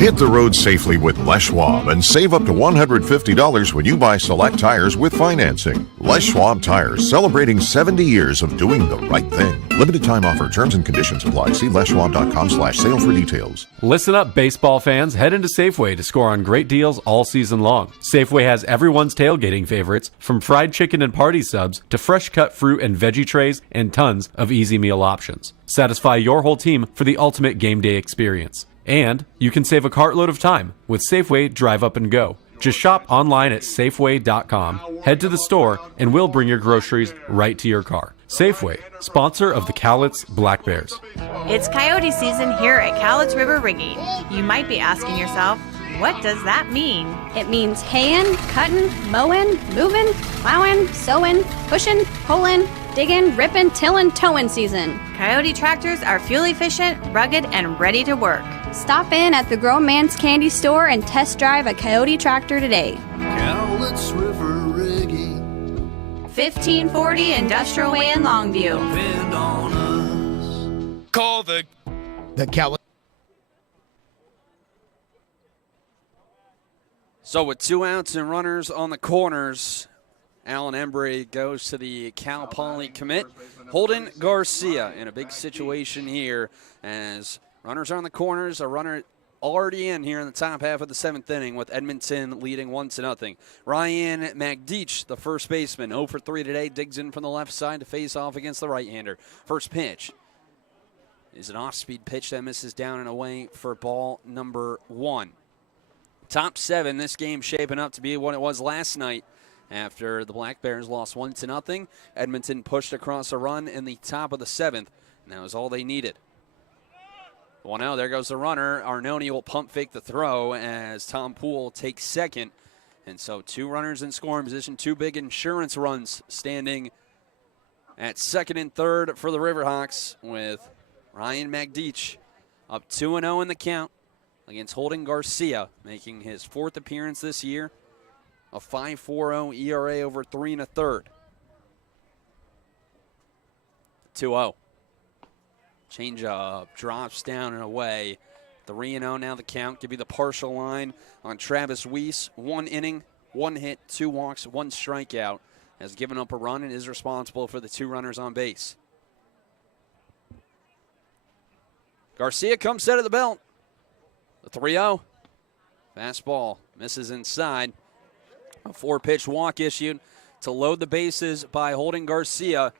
Hit the road safely with Les Schwab and save up to $150 when you buy select tires with financing. Les Schwab Tires, celebrating 70 years of doing the right thing. Limited time offer. Terms and conditions apply. See leschwab.com/sale for details. Listen up, baseball fans. Head into Safeway to score on great deals all season long. Safeway has everyone's tailgating favorites, from fried chicken and party subs to fresh cut fruit and veggie trays and tons of easy meal options. Satisfy your whole team for the ultimate game day experience. And you can save a cartload of time with Safeway Drive Up and Go. Just shop online at Safeway.com, head to the store, and we'll bring your groceries right to your car. Safeway, sponsor of the Cowlitz Black Bears. It's coyote season here at Cowlitz River Rigging. You might be asking yourself, what does that mean? It means haying, cutting, mowing, moving, plowing, sowing, pushing, pulling, digging, ripping, tilling, towing season. Coyote tractors are fuel efficient, rugged, and ready to work. Stop in at the Grown Man's Candy Store and test drive a Coyote tractor today. Cowlitz River Rigging, 1540 Industrial Way in Longview. depend on us. Call the Cowlitz. So with 2 outs and runners on the corners, Alan Embry goes to the Cal Poly commit. Holden Garcia in a big situation here as runners are on the corners, a runner already in here in the top half of the 7th inning with Edmonton leading 1-0. Ryan Magdic, the first baseman, 0 for 3 today, digs in from the left side to face off against the right-hander. First pitch is an off-speed pitch that misses down and away for ball number 1. Top 7, this game shaping up to be what it was last night after the Black Bears lost 1-0. Edmonton pushed across a run in the top of the 7th, and that was all they needed. 1-0, there goes the runner. Arnone will pump fake the throw as Tom Poole takes second. And so 2 runners in scoring position, 2 big insurance runs standing at second and third for the Riverhawks with Ryan Magdic up 2-0 in the count against Holden Garcia, making his 4th appearance this year. A 5.40 ERA over 3 1/3. 2-0. Changeup drops down and away. 3-0 now the count. Give you the partial line on Travis Weiss. 1 inning, 1 hit, 2 walks, 1 strikeout. Has given up a run and is responsible for the 2 runners on base. Garcia comes set of the belt. The 3-0. Fastball misses inside. A 4-pitch walk issued to load the bases by Holden Garcia.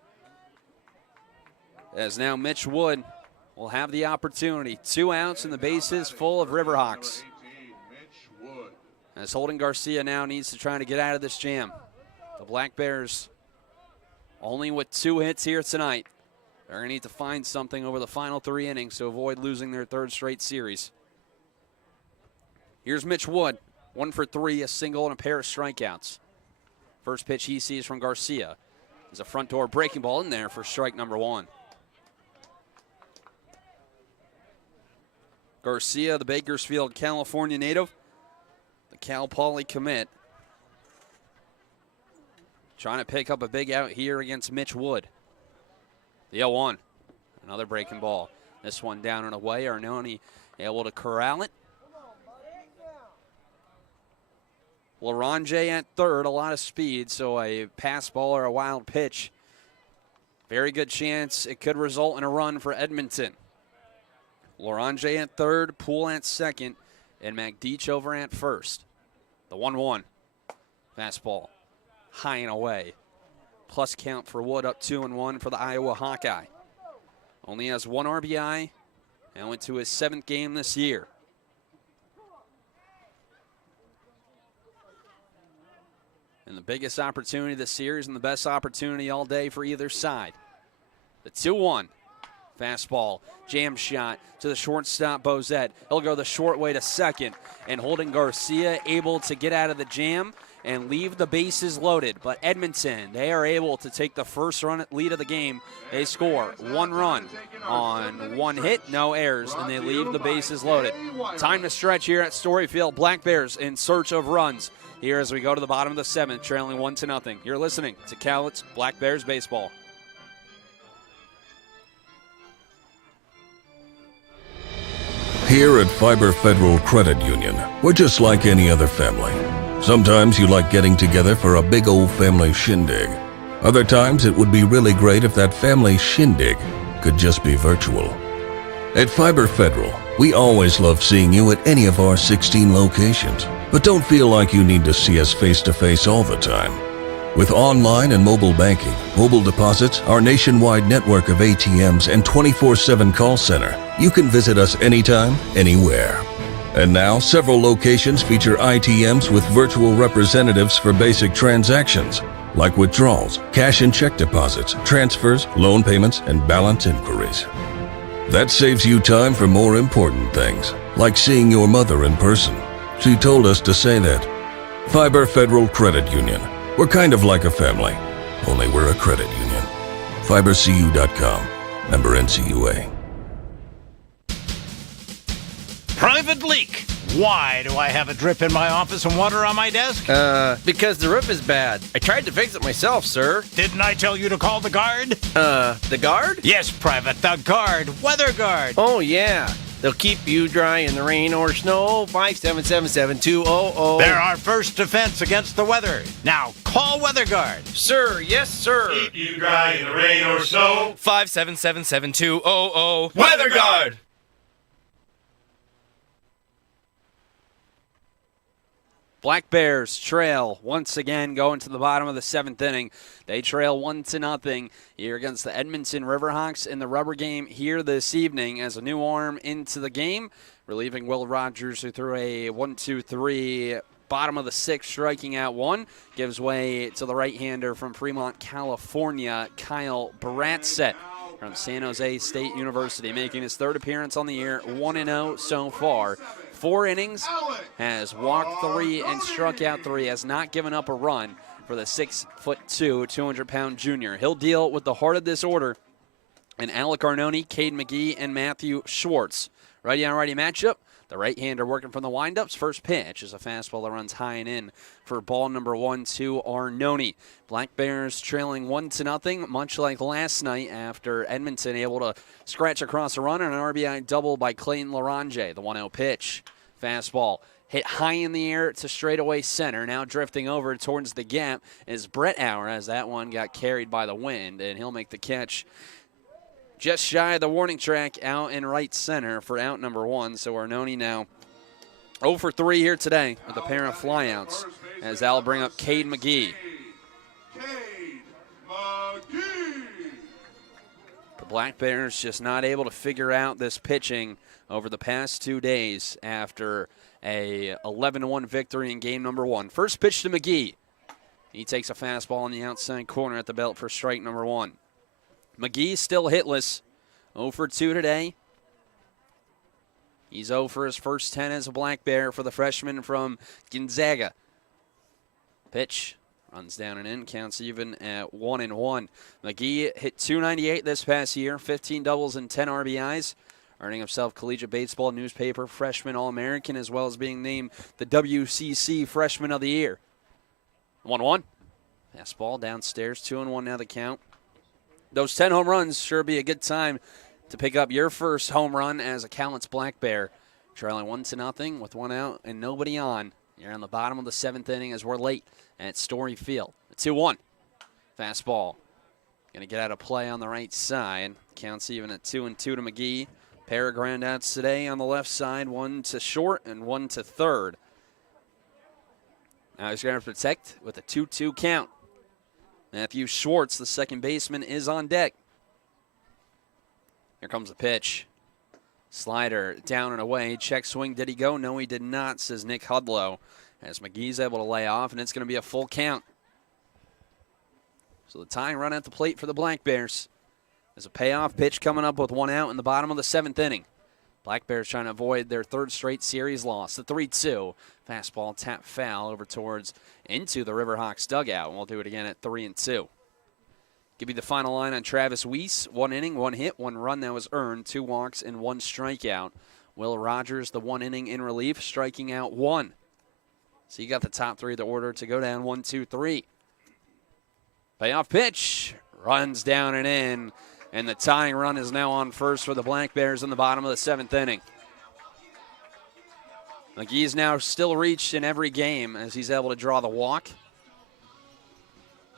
As now Mitch Wood will have the opportunity. 2 outs and the bases full of Riverhawks. As Holden Garcia now needs to try to get out of this jam. The Black Bears only with 2 hits here tonight. They're going to need to find something over the final 3 innings to avoid losing their 3rd straight series. Here's Mitch Wood. 1 for 3, a single and a pair of strikeouts. First pitch he sees from Garcia. There's a front door breaking ball in there for strike number 1. Garcia, the Bakersfield, California native. The Cal Poly commit. Trying to pick up a big out here against Mitch Wood. The 0-1. Another breaking ball. This one down and away. Arnone able to corral it. Larange at third, a lot of speed, so a pass ball or a wild pitch. Very good chance it could result in a run for Edmonton. Larange at third, Poole at second, and Magdic over at first. The 1-1. Fastball high and away. Plus count for Wood, up 2-1 for the Iowa Hawkeye. Only has 1 RBI and went to his 7th game this year. And the biggest opportunity this series and the best opportunity all day for either side. The 2-1. Fastball, jam shot to the shortstop, Bozette. He'll go the short way to second. And Holden Garcia able to get out of the jam and leave the bases loaded. But Edmonton, they are able to take the first run lead of the game. They score 1 run on 1 hit, no errors, and they leave the bases loaded. Time to stretch here at Storyfield. Black Bears in search of runs here as we go to the bottom of the 7th, trailing 1-0. You're listening to Cowlitz Black Bears Baseball. Here at Fiber Federal Credit Union, we're just like any other family. Sometimes you like getting together for a big old family shindig. Other times it would be really great if that family shindig could just be virtual. At Fiber Federal, we always love seeing you at any of our 16 locations, but don't feel like you need to see us face-to-face all the time. With online and mobile banking, mobile deposits, our nationwide network of ATMs, and 24/7 call center, you can visit us anytime, anywhere. And now, several locations feature ITMs with virtual representatives for basic transactions, like withdrawals, cash and check deposits, transfers, loan payments, and balance inquiries. That saves you time for more important things, like seeing your mother in person. She told us to say that. Fiber Federal Credit Union. We're kind of like a family, only we're a credit union. FiberCU.com. Member NCUA. Private leak. Why do I have a drip in my office and water on my desk? Because the roof is bad. I tried to fix it myself, sir. Didn't I tell you to call the guard? The guard? Yes, Private, the guard. Weather guard. Oh, yeah. They'll keep you dry in the rain or snow. 577-7200. They're our first defense against the weather. Now, call Weather Guard. Sir, yes, sir. Keep you dry in the rain or snow. 577-7200. Weather Guard. Black Bears trail once again going to the bottom of the 7th inning. They trail 1-0 here against the Edmonton Riverhawks in the rubber game here this evening as a new arm into the game, relieving Will Rogers, who threw a 1-2-3 bottom of the 6th, striking out one. Gives way to the right-hander from Fremont, California, Kyle Bratzett from San Jose State University, making his 3rd appearance on the year, 1-0 so far. 4 innings, has walked 3 and struck out 3, has not given up a run for the 6'2", 200-pound junior. He'll deal with the heart of this order and Alec Arnone, Cade McGee, and Matthew Schwartz. Righty-on-righty matchup. The right-hander working from the windups. First pitch is a fastball that runs high and in for ball number 1 to Arnone. Black Bears trailing 1-0, much like last night after Edmonton able to scratch across a run and an RBI double by Clayton Larange. The 1-0 pitch. Fastball hit high in the air to straightaway center. Now drifting over towards the gap is Brett Auer, as that one got carried by the wind, and he'll make the catch just shy of the warning track out in right center for out number 1. So Arnone now 0 for 3 here today with a pair of flyouts, as that'll bring up Cade McGee. The Black Bears just not able to figure out this pitching over the past 2 days after a 11-1 victory in game number 1. First pitch to McGee. He takes a fastball on the outside corner at the belt for strike number 1. McGee still hitless, 0 for 2 today. He's 0 for his first 10 as a Black Bear for the freshman from Gonzaga. Pitch runs down and in, counts even at 1-1. McGee hit .298 this past year, 15 doubles and 10 RBIs, earning himself Collegiate Baseball Newspaper Freshman All-American, as well as being named the WCC Freshman of the Year. 1-1. Fastball downstairs, 2-1 now the count. Those 10 home runs sure be a good time to pick up your first home run as a Cowlitz Black Bear. Trailing 1-0 with 1 out and nobody on. You're on the bottom of the 7th inning as we're late at Story Field. 2-1. Fastball. Going to get out of play on the right side. Counts even at 2-2 to McGee. Pair of groundouts today on the left side. 1 to short and 1 to third. Now he's going to protect with a 2-2 count. Matthew Schwartz, the second baseman, is on deck. Here comes the pitch. Slider down and away. Check swing. Did he go? No, he did not, says Nick Hudlow, as McGee's able to lay off, and it's going to be a full count. So the tying run at the plate for the Black Bears. There's a payoff pitch coming up with 1 out in the bottom of the 7th inning. Black Bears trying to avoid their 3rd straight series loss. The 3-2. Fastball tap foul over towards into the Riverhawks dugout. And we'll do it again at 3-2. Give you the final line on Travis Weiss. 1 inning, 1 hit, 1 run that was earned, 2 walks, and 1 strikeout. Will Rogers, the 1 inning in relief, striking out 1. So you got the top 3 of the order to go down 1, 2, 3. Payoff pitch. Runs down and in. And the tying run is now on first for the Black Bears in the bottom of the 7th inning. McGee's now still reached in every game as he's able to draw the walk.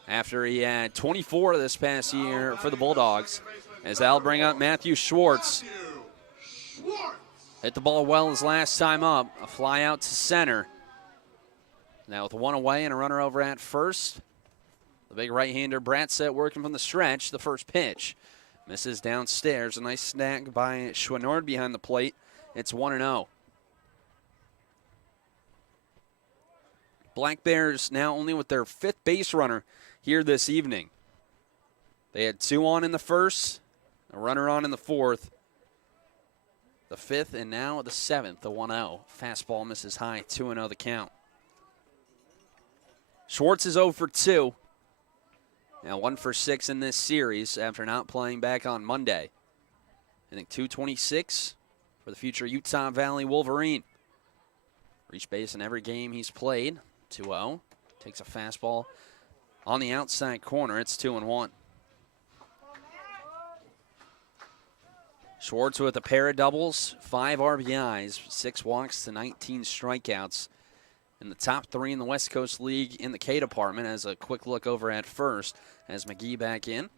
After he had 24 this past year for the Bulldogs. As they'll bring up Matthew Schwartz. Hit the ball well his last time up. A fly out to center. Now with one away and a runner over at first. The big right-hander Bratzett working from the stretch. The first pitch misses downstairs. A nice snag by Schwannord behind the plate. It's 1-0. Black Bears now only with their 5th base runner here this evening. They had 2 on in the first, a runner on in the 4th, the 5th, and now the 7th, the 1-0. Fastball misses high, 2-0 the count. Schwartz is 0 for 2. Now 1 for 6 in this series after not playing back on Monday. Hitting .226 for the future Utah Valley Wolverine. Reached base in every game he's played. 2-0. Takes a fastball on the outside corner. It's 2-1. Schwartz with a pair of doubles, 5 RBIs, 6 walks to 19 strikeouts. In the top 3 in the West Coast League in the K department. As a quick look over at first as McGee back in.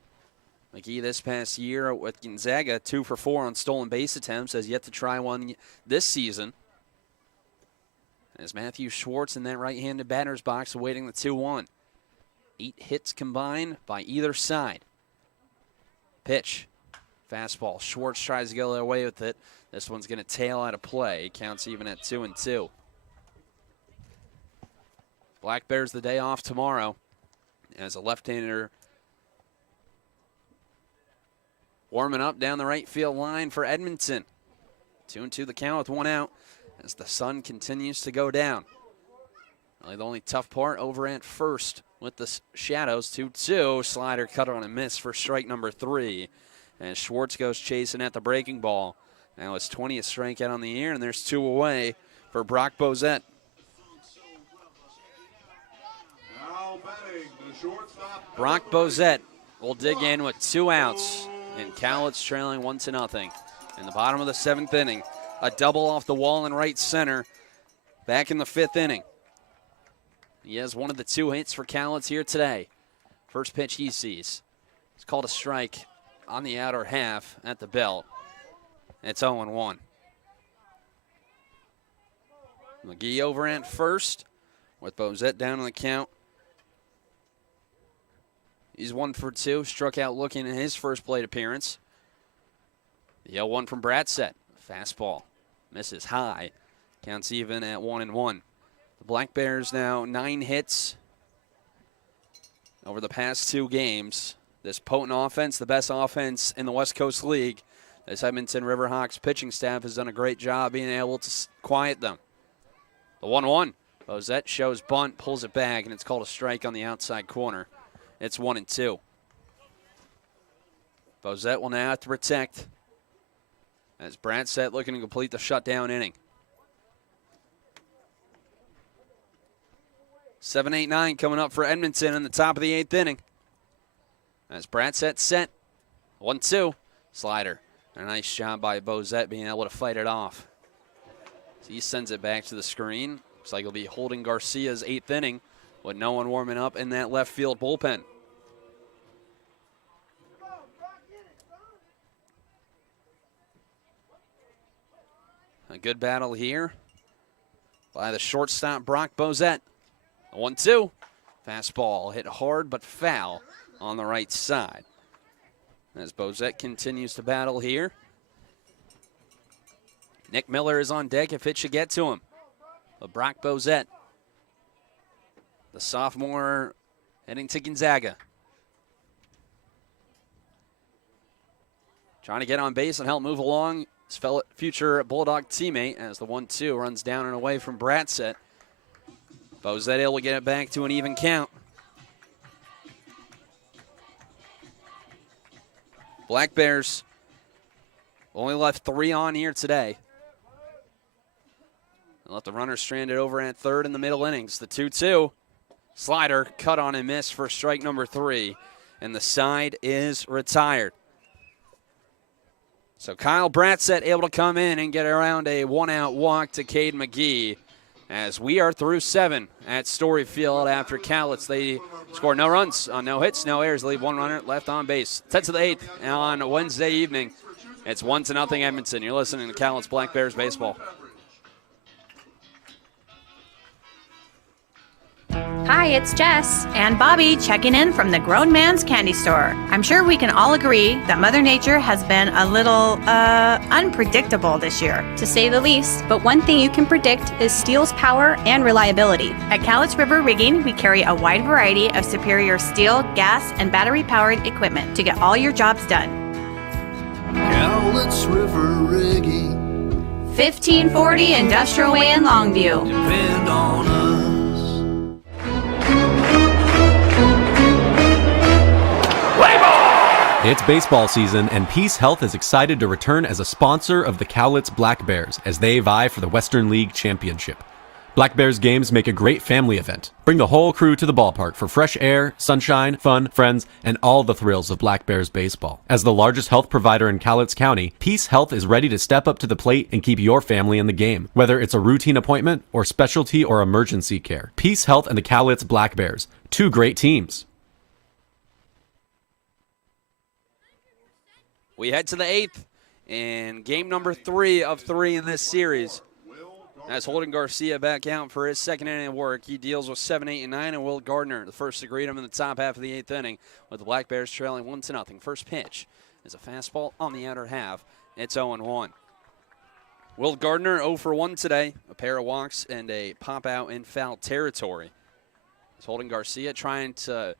McGee this past year with Gonzaga, 2 for 4 on stolen base attempts. Has yet to try one this season. As Matthew Schwartz in that right-handed batter's box awaiting the 2-1. 8 hits combined by either side. Pitch. Fastball. Schwartz tries to go their way with it. This one's going to tail out of play. Counts even at 2-2. Black Bears the day off tomorrow as a left-hander warming up down the right field line for Edmonton. 2-2 the count with 1 out as the sun continues to go down. Really the only tough part over at first with the shadows. 2-2. Slider cut on a miss for strike number 3. As Schwartz goes chasing at the breaking ball. Now his 20th strikeout on the year, and there's 2 away for Brock Bozette. Brock Bozette will dig in with 2 outs, and Cowlitz trailing 1-0. In the bottom of the 7th inning, a double off the wall in right center. Back in the 5th inning. He has one of the 2 hits for Cowlitz here today. First pitch he sees. It's called a strike on the outer half at the belt. It's 0-1. McGee over at first with Bozette down on the count. He's 1 for 2, struck out looking in his first plate appearance. The 0-1 from Bratzett. Fastball misses high. Counts even at 1-1. The Black Bears now 9 hits over the past 2 games. This potent offense, the best offense in the West Coast League. This Edmonton Riverhawks pitching staff has done a great job being able to quiet them. The 1-1. Bozette shows bunt, pulls it back, and it's called a strike on the outside corner. It's 1-2. Bozette will now have to protect as Bratzett looking to complete the shutdown inning. 7-8-9 coming up for Edmonton in the top of the 8th inning. As Bratzett set, 1-2, slider. A nice job by Bozette being able to fight it off. So he sends it back to the screen. Looks like he'll be holding Garcia's 8th inning with no one warming up in that left field bullpen. A good battle here by the shortstop Brock Bozette. 1-2. Fastball hit hard but foul on the right side. As Bozette continues to battle here. Nick Miller is on deck if it should get to him. But Brock Bozette, the sophomore, heading to Gonzaga. Trying to get on base and help move along his fellow future Bulldog teammate as the 1-2 runs down and away from Bratzett. Bozette able to get it back to an even count. Black Bears only left 3 on here today. They left the runner stranded over at third in the middle innings. The 2-2. Slider cut on and miss for strike number 3. And the side is retired. So Kyle Bratzett able to come in and get around a one-out walk to Cade McGee as we are through 7 at Story Field after Cowlitz. They score no runs on no hits, no errors. They leave one runner left on base. 10 to the 8th on Wednesday evening. It's 1-0 Edmonton. You're listening to Cowlitz Black Bears baseball. Hi, it's Jess. And Bobby checking in from the Grown Man's Candy Store. I'm sure we can all agree that Mother Nature has been a little, unpredictable this year. To say the least, but one thing you can predict is steel's power and reliability. At Cowlitz River Rigging, we carry a wide variety of superior steel, gas, and battery-powered equipment to get all your jobs done. Cowlitz River Rigging. 1540 Industrial Way in Longview. Depend on us. It's baseball season, and Peace Health is excited to return as a sponsor of the Cowlitz Black Bears as they vie for the Western League Championship. Black Bears games make a great family event. Bring the whole crew to the ballpark for fresh air, sunshine, fun, friends, and all the thrills of Black Bears baseball. As the largest health provider in Cowlitz County, Peace Health is ready to step up to the plate and keep your family in the game, whether it's a routine appointment or specialty or emergency care. Peace Health and the Cowlitz Black Bears, 2 great teams. We head to the 8th in game number 3 of 3 in this series. As Holden Garcia back out for his second inning of work, he deals with 7, 8, and 9, and Will Gardner, the first to greet him in the top half of the 8th inning, with the Black Bears trailing 1-0. First pitch is a fastball on the outer half. It's 0-1. Will Gardner 0 for 1 today, a pair of walks and a pop out in foul territory. As Holden Garcia trying to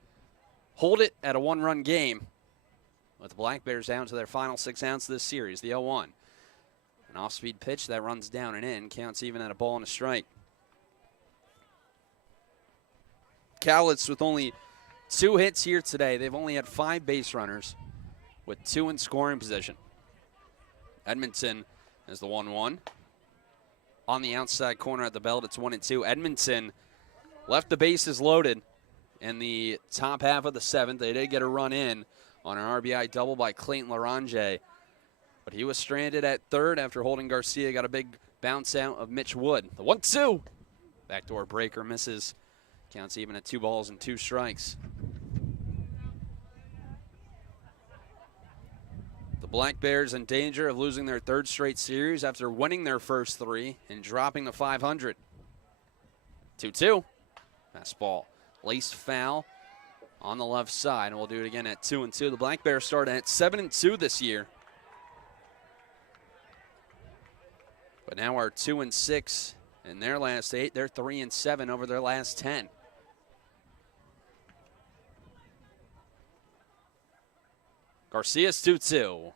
hold it at a 1-run game, with the Black Bears down to their final 6 outs of this series, the 0-1. An off-speed pitch that runs down and in, counts even at a ball and a strike. Cowlitz with only 2 hits here today. They've only had 5 base runners with 2 in scoring position. Edmonton is the 1-1. On the outside corner at the belt, it's 1-2. Edmonton left the bases loaded in the top half of the 7th. They did get a run in on an RBI double by Clayton Larange. But he was stranded at third after Holden Garcia got a big bounce out of Mitch Wood. The 1-2. Backdoor breaker misses. Counts even at 2 balls and 2 strikes. The Black Bears in danger of losing their 3rd straight series after winning their first 3 and dropping to 500. 2-2. Fastball laced foul on the left side, and we'll do it again at 2-2. The Black Bears started at 7-2 this year, but now are 2-6 in their last 8. They're 3-7 over their last 10. Garcia's 2-2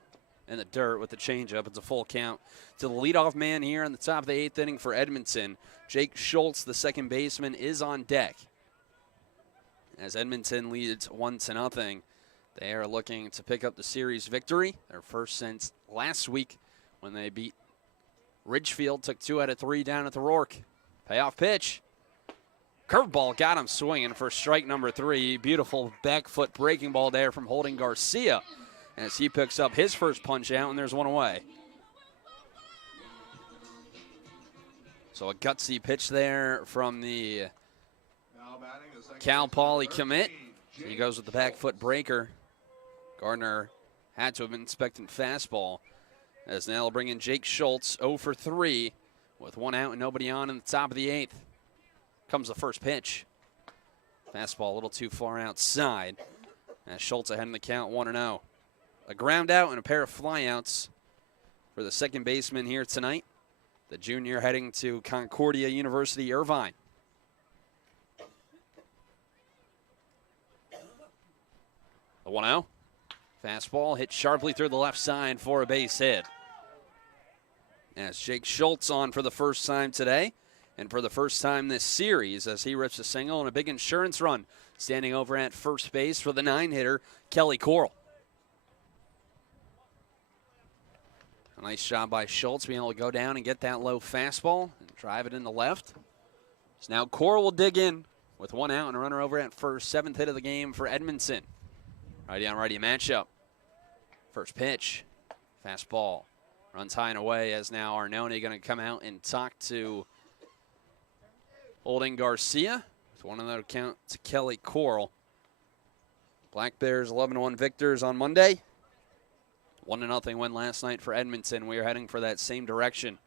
in the dirt with the changeup. It's a full count to the leadoff man here in the top of the 8th inning for Edmonton. Jake Schultz, the second baseman, is on deck. As Edmonton leads 1-0, they are looking to pick up the series victory, their first since last week when they beat Ridgefield, took 2 out of 3 down at the Rourke. Payoff pitch. Curveball got him swinging for strike number 3. Beautiful back foot breaking ball there from Holden Garcia as he picks up his first punch out, and there's 1 away. So a gutsy pitch there from the Cal Poly commit. He goes with the back foot breaker. Gardner had to have been expecting fastball. As now they'll bring in Jake Schultz, 0 for 3 with 1 out and nobody on in the top of the 8th. Comes the first pitch. Fastball a little too far outside. As Schultz ahead in the count, 1-0. A ground out and a pair of flyouts for the second baseman here tonight. The junior heading to Concordia University, Irvine. The 1-0. Fastball hit sharply through the left side for a base hit. As Jake Schultz on for the first time today and for the first time this series as he rips a single and a big insurance run. Standing over at first base for the 9-hitter, Kelly Coral. A nice job by Schultz being able to go down and get that low fastball and drive it in the left. So now Coral will dig in with 1 out and a runner over at first. 7th hit of the game for Edmonton. Righty on righty matchup. First pitch. Fastball runs high and away as now Arnone going to come out and talk to Holding Garcia. It's one another count to Kelly Coral. Black Bears 11-1 victors on Monday. 1-0 win last night for Edmonton. We are heading for that same direction.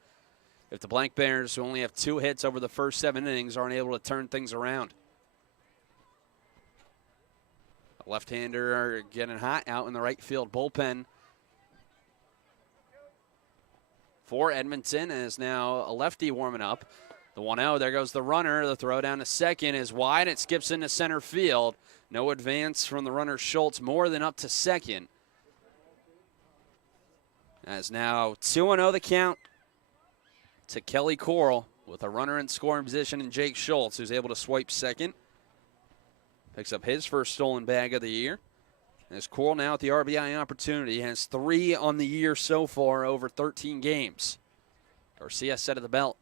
If the Black Bears, who only have 2 hits over the first 7 innings, aren't able to turn things around. A left-hander are getting hot out in the right field bullpen for Edmonton, as now a lefty warming up. The 1-0, there goes the runner. The throw down to second is wide. It skips into center field. No advance from the runner Schultz, more than up to second. As now 2-0 the count to Kelly Coral with a runner in scoring position and Jake Schultz, who's able to swipe second. Picks up his first stolen bag of the year. As Coral now at the RBI opportunity, has 3 on the year so far over 13 games. Garcia set of the belt.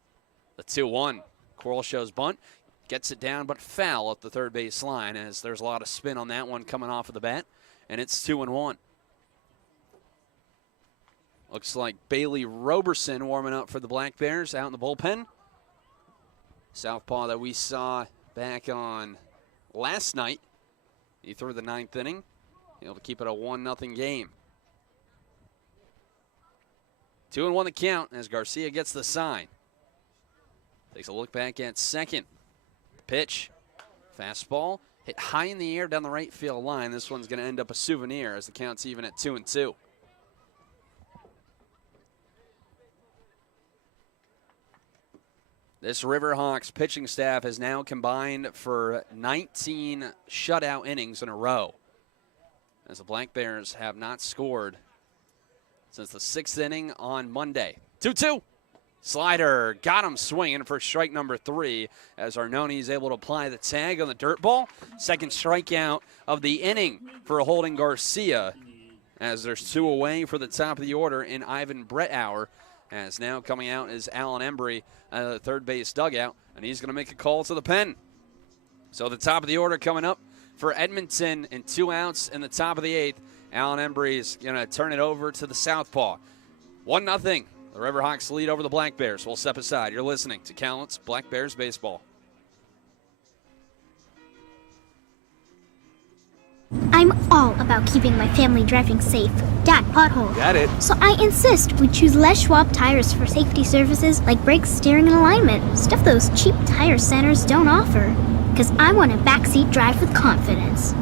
The 2-1. Coral shows bunt. Gets it down, but foul at the third base line, as there's a lot of spin on that one coming off of the bat. And it's 2-1. Looks like Bailey Roberson warming up for the Black Bears out in the bullpen. Southpaw that we saw back on last night. He threw the 9th inning, able to keep it a 1-0 game. 2-1 the count as Garcia gets the sign. Takes a look back at second. Pitch. Fastball. Hit high in the air down the right field line. This one's going to end up a souvenir as the count's even at 2-2. This Riverhawks pitching staff has now combined for 19 shutout innings in a row, as the Black Bears have not scored since the 6th inning on Monday. 2-2. Slider got him swinging for strike number 3 as Arnone is able to apply the tag on the dirt ball. Second strikeout of the inning for Holding Garcia, as there's 2 away for the top of the order in Ivan Brettauer. As now coming out is Alan Embry out of the third base dugout, and he's going to make a call to the pen. So the top of the order coming up for Edmonton, and 2 outs in the top of the 8th. Alan Embry is going to turn it over to the southpaw. 1-0. The Riverhawks lead over the Black Bears. We'll step aside. You're listening to Cowlitz Black Bears Baseball. I'm all about keeping my family driving safe. Dad, pothole. Got it. So I insist we choose Les Schwab tires for safety services like brakes, steering, and alignment. Stuff those cheap tire centers don't offer. Because I want a backseat drive with confidence.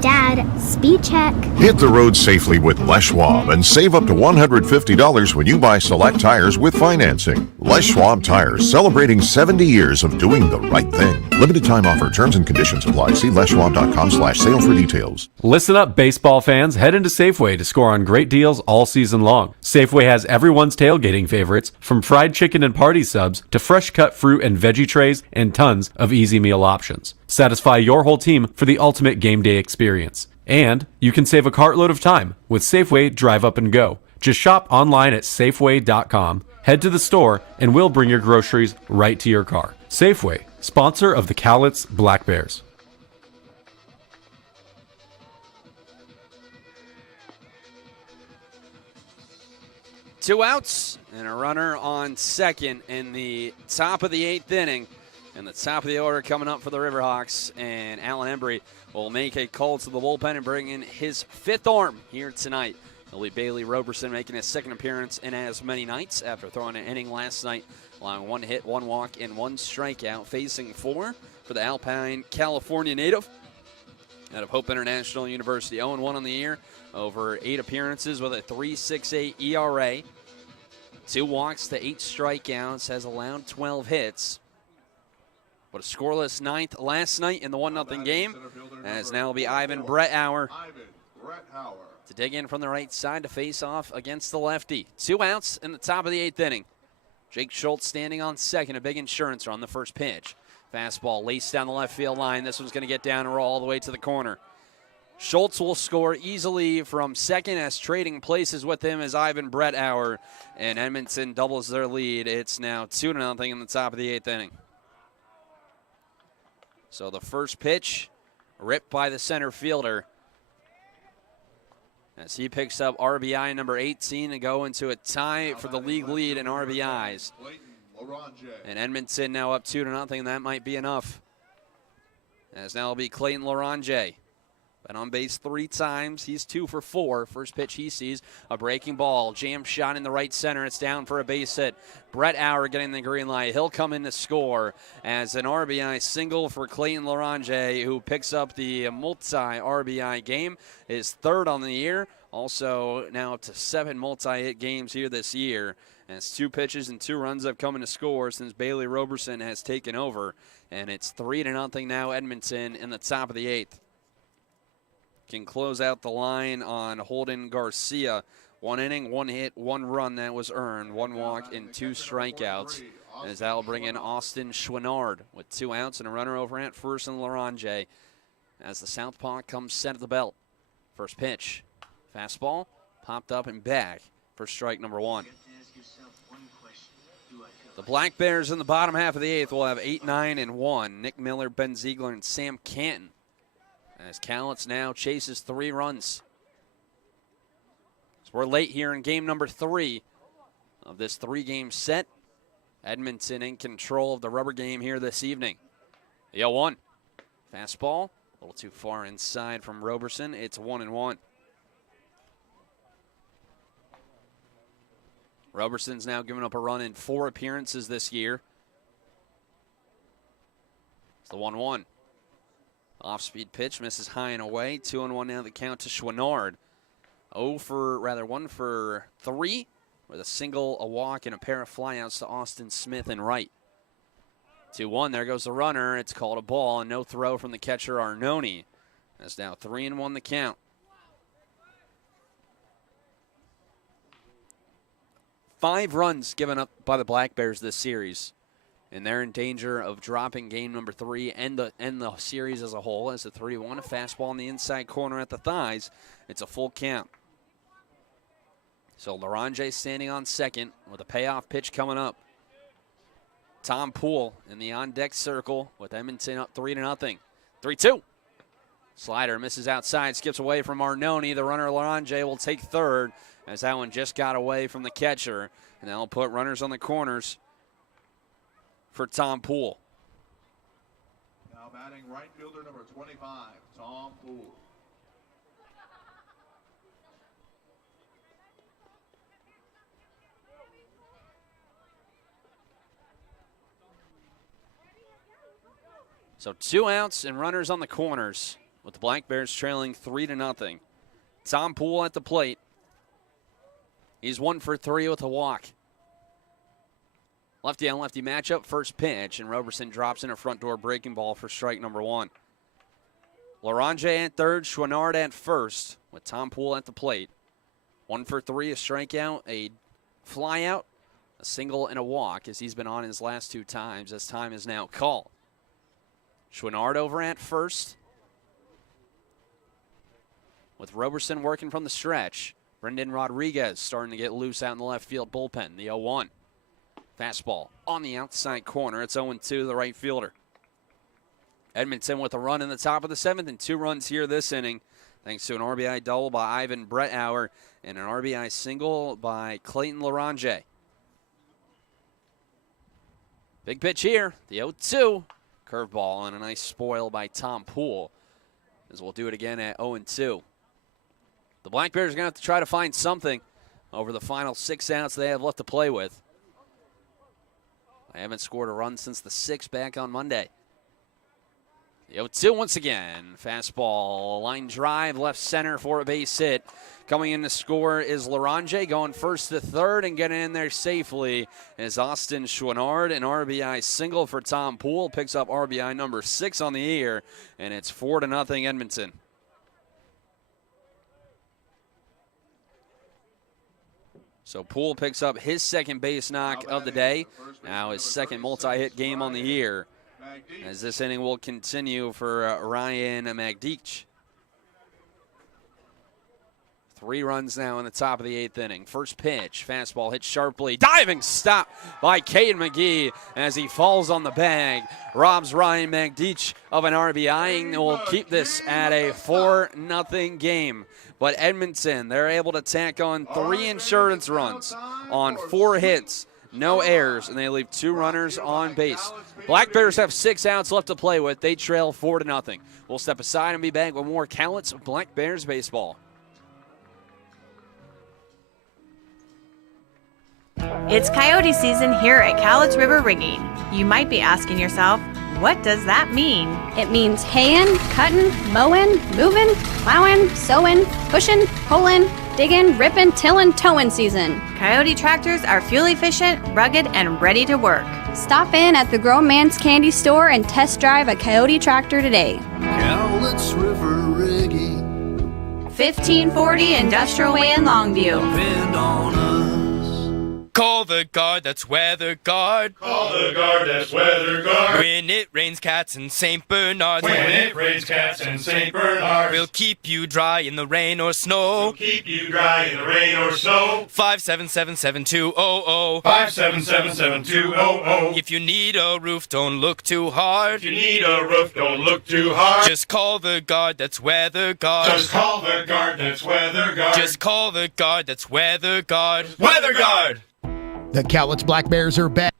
Dad, speed check. Hit the road safely with Les Schwab and save up to $150 when you buy select tires with financing. Les Schwab Tires, celebrating 70 years of doing the right thing. Limited time offer. Terms and conditions apply. See leschwab.com/sale for details. Listen up, baseball fans. Head into Safeway to score on great deals all season long. Safeway has everyone's tailgating favorites, from fried chicken and party subs to fresh cut fruit and veggie trays and tons of easy meal options. Satisfy your whole team for the ultimate game day experience. And you can save a cartload of time with Safeway Drive Up and Go. Just shop online at Safeway.com, head to the store, and we'll bring your groceries right to your car. Safeway, sponsor of the Cowlitz Black Bears. Two outs and a runner on second in the top of the 8th inning. And the top of the order coming up for the Riverhawks, and Alan Embry will make a call to the bullpen and bring in his 5th arm here tonight. It'll be Bailey Roberson making his 2nd appearance in as many nights after throwing an inning last night, allowing 1 hit, 1 walk, and 1 strikeout, facing 4 for the Alpine, California native out of Hope International University. 0-1 on the year, over 8 appearances with a 3.68 ERA, 2 walks to 8 strikeouts, has allowed 12 hits. But a scoreless 9th last night in the 1-0 game, as now will be Ivan Brettauer to dig in from the right side to face off against the lefty. 2 outs in the top of the 8th inning. Jake Schultz standing on second, a big insurance on the first pitch. Fastball laced down the left field line. This one's going to get down and roll all the way to the corner. Schultz will score easily from second, as trading places with him is Ivan Brettauer, and Edmonton doubles their lead. It's now 2-0 in the top of the 8th inning. So the first pitch ripped by the center fielder. as he picks up RBI number 18 to go into a tie for the league lead in RBIs. And Edmonton now up 2-0. That might be enough. As now it'll be Clayton Larange. Been on base 3 times. He's 2 for 4. First pitch he sees, a breaking ball. Jam shot in the right center. It's down for a base hit. Brett Auer getting the green light. He'll come in to score as an RBI single for Clayton Larange, who picks up the multi-RBI game, his 3rd on the year. Also now up to 7 multi-hit games here this year. As 2 pitches and 2 runs have come in to score since Bailey Roberson has taken over. And it's 3-0 now, Edmonton in the top of the 8th. Can close out the line on Holden Garcia. 1 inning, 1 hit, 1 run that was earned, 1 walk and 2 strikeouts. As that'll bring in Austin Schwinnard with 2 outs and a runner over at first and Larange. As the southpaw comes set at the belt. First pitch, fastball, popped up and back for strike number 1. The Black Bears in the bottom half of the 8th will have 8, 9, and 1. Nick Miller, Ben Ziegler, and Sam Canton. As Cowlitz now chases 3 runs. So we're late here in game number 3 of this 3-game set. Edmonton in control of the rubber game here this evening. The 0-1. Fastball, a little too far inside from Roberson. It's 1-1. Roberson's now given up a run in 4 appearances this year. It's the 1-1. Off-speed pitch, misses high and away. 2-1 now the count to Schwinnard. 1 for 3 with a single, a walk, and a pair of flyouts to Austin Smith and right. 2-1, there goes the runner. It's called a ball, and no throw from the catcher Arnone. That's now 3-1 the count. 5 runs given up by the Black Bears this series. And they're in danger of dropping game number 3 and the series as a whole. As a 3-1, a fastball in the inside corner at the thighs. It's a full count. So Larange standing on second with a payoff pitch coming up. Tom Poole in the on-deck circle with Edmonton up 3-0. 3-2. Slider misses outside, skips away from Arnone. The runner Larange will take third as that one just got away from the catcher. And they'll put runners on the corners for Tom Poole. Now batting right fielder number 25, Tom Poole. So 2 outs and runners on the corners with the Black Bears trailing 3-0. Tom Poole at the plate. He's 1 for 3 with a walk. Lefty on lefty matchup, first pitch, and Roberson drops in a front door breaking ball for strike number 1. Larange at third, Schwinnard at first, with Tom Poole at the plate. 1 for 3, a strikeout, a flyout, a single, and a walk, as he's been on his last 2 times, as time is now called. Schwinnard over at first, with Roberson working from the stretch. Brendan Rodriguez starting to get loose out in the left field bullpen, the 0-1. Fastball on the outside corner. It's 0-2, the right fielder. Edmonton with a run in the top of the 7th and 2 runs here this inning, thanks to an RBI double by Ivan Brett Auer and an RBI single by Clayton Larange. Big pitch here, the 0-2. Curveball and a nice spoil by Tom Poole, as we'll do it again at 0-2. The Black Bears are going to have to try to find something over the final 6 outs they have left to play with. They haven't scored a run since the 6th back on Monday. The 0-2 once again. Fastball, line drive, left center for a base hit. Coming in to score is Larange, going first to third and getting in there safely is Austin Schwinnard. An RBI single for Tom Poole. Picks up RBI number 6 on the year, and it's 4-0 Edmonton. So Poole picks up his second base knock of the day. Now his second multi-hit game on the year, as this inning will continue for Ryan Magdic. 3 runs now in the top of the 8th inning. First pitch, fastball hit sharply. Diving stop by Caden McGee as he falls on the bag. Robs Ryan Magdich of an RBI and will keep this at a 4-0 game. But Edmonton, they're able to tack on 3 insurance runs on 4 hits. No errors, and they leave 2 runners on base. Black Bears have 6 outs left to play with. They trail 4-0. We'll step aside and be back with more Cowlitz Black Bears baseball. It's coyote season here at Cowlitz River Rigging. You might be asking yourself, what does that mean? It means haying, cutting, mowing, moving, plowing, sowing, pushing, pulling, digging, ripping, tilling, towing season. Coyote tractors are fuel efficient, rugged, and ready to work. Stop in at the Grown Man's Candy Store and test drive a Coyote tractor today. Cowlitz River Rigging. 1540 Industrial Way in Longview. Depend on us. Call the guard, that's Weather Guard. Call the guard, that's Weather Guard. When it rains cats in St. Bernard. When it rains cats in St. Bernard. We'll keep you dry in the rain or snow. We'll keep you dry in the rain or snow. 577-7200. 577-7200. If you need a roof, don't look too hard. If you need a roof, don't look too hard. Just call the guard, that's Weather Guard. Just call the guard, that's Weather Guard. Just call the guard, that's Weather Guard. Weather Guard! The Cowlitz Black Bears are back.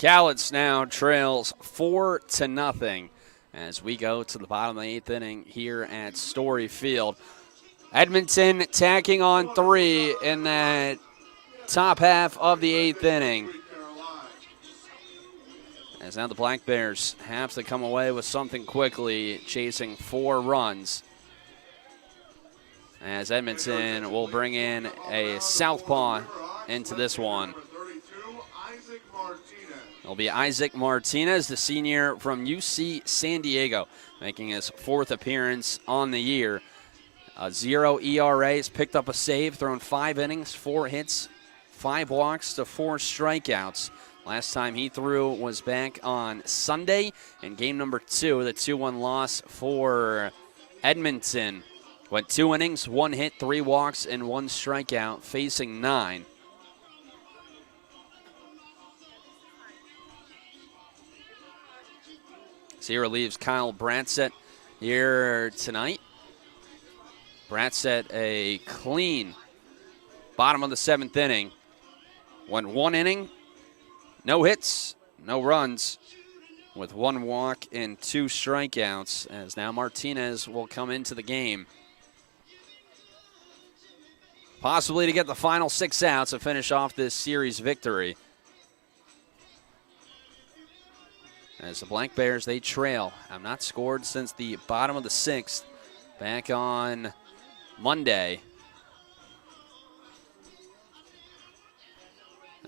Cowlitz now trails 4-0 as we go to the bottom of the 8th inning here at Story Field. Edmonton tacking on 3 in that top half of the 8th inning. As now the Black Bears have to come away with something quickly, chasing 4 runs. As Edmonton will bring in a southpaw into this one. It'll be Isaac Martinez, the senior from UC San Diego, making his 4th appearance on the year. 0 ERA, has picked up a save, thrown 5 innings, 4 hits, 5 walks to 4 strikeouts. Last time he threw was back on Sunday in game number 2, the 2-1 loss for Edmonton. Went 2 innings, 1 hit, 3 walks, and 1 strikeout, facing 9. So he relieves Kyle Bratzett here tonight. Bratzett a clean bottom of the 7th inning. Went 1 inning, no hits, no runs, with 1 walk and 2 strikeouts, as now Martinez will come into the game. Possibly to get the final 6 outs to finish off this series victory. As the Black Bears, they trail. Have not scored since the bottom of the 6th back on Monday.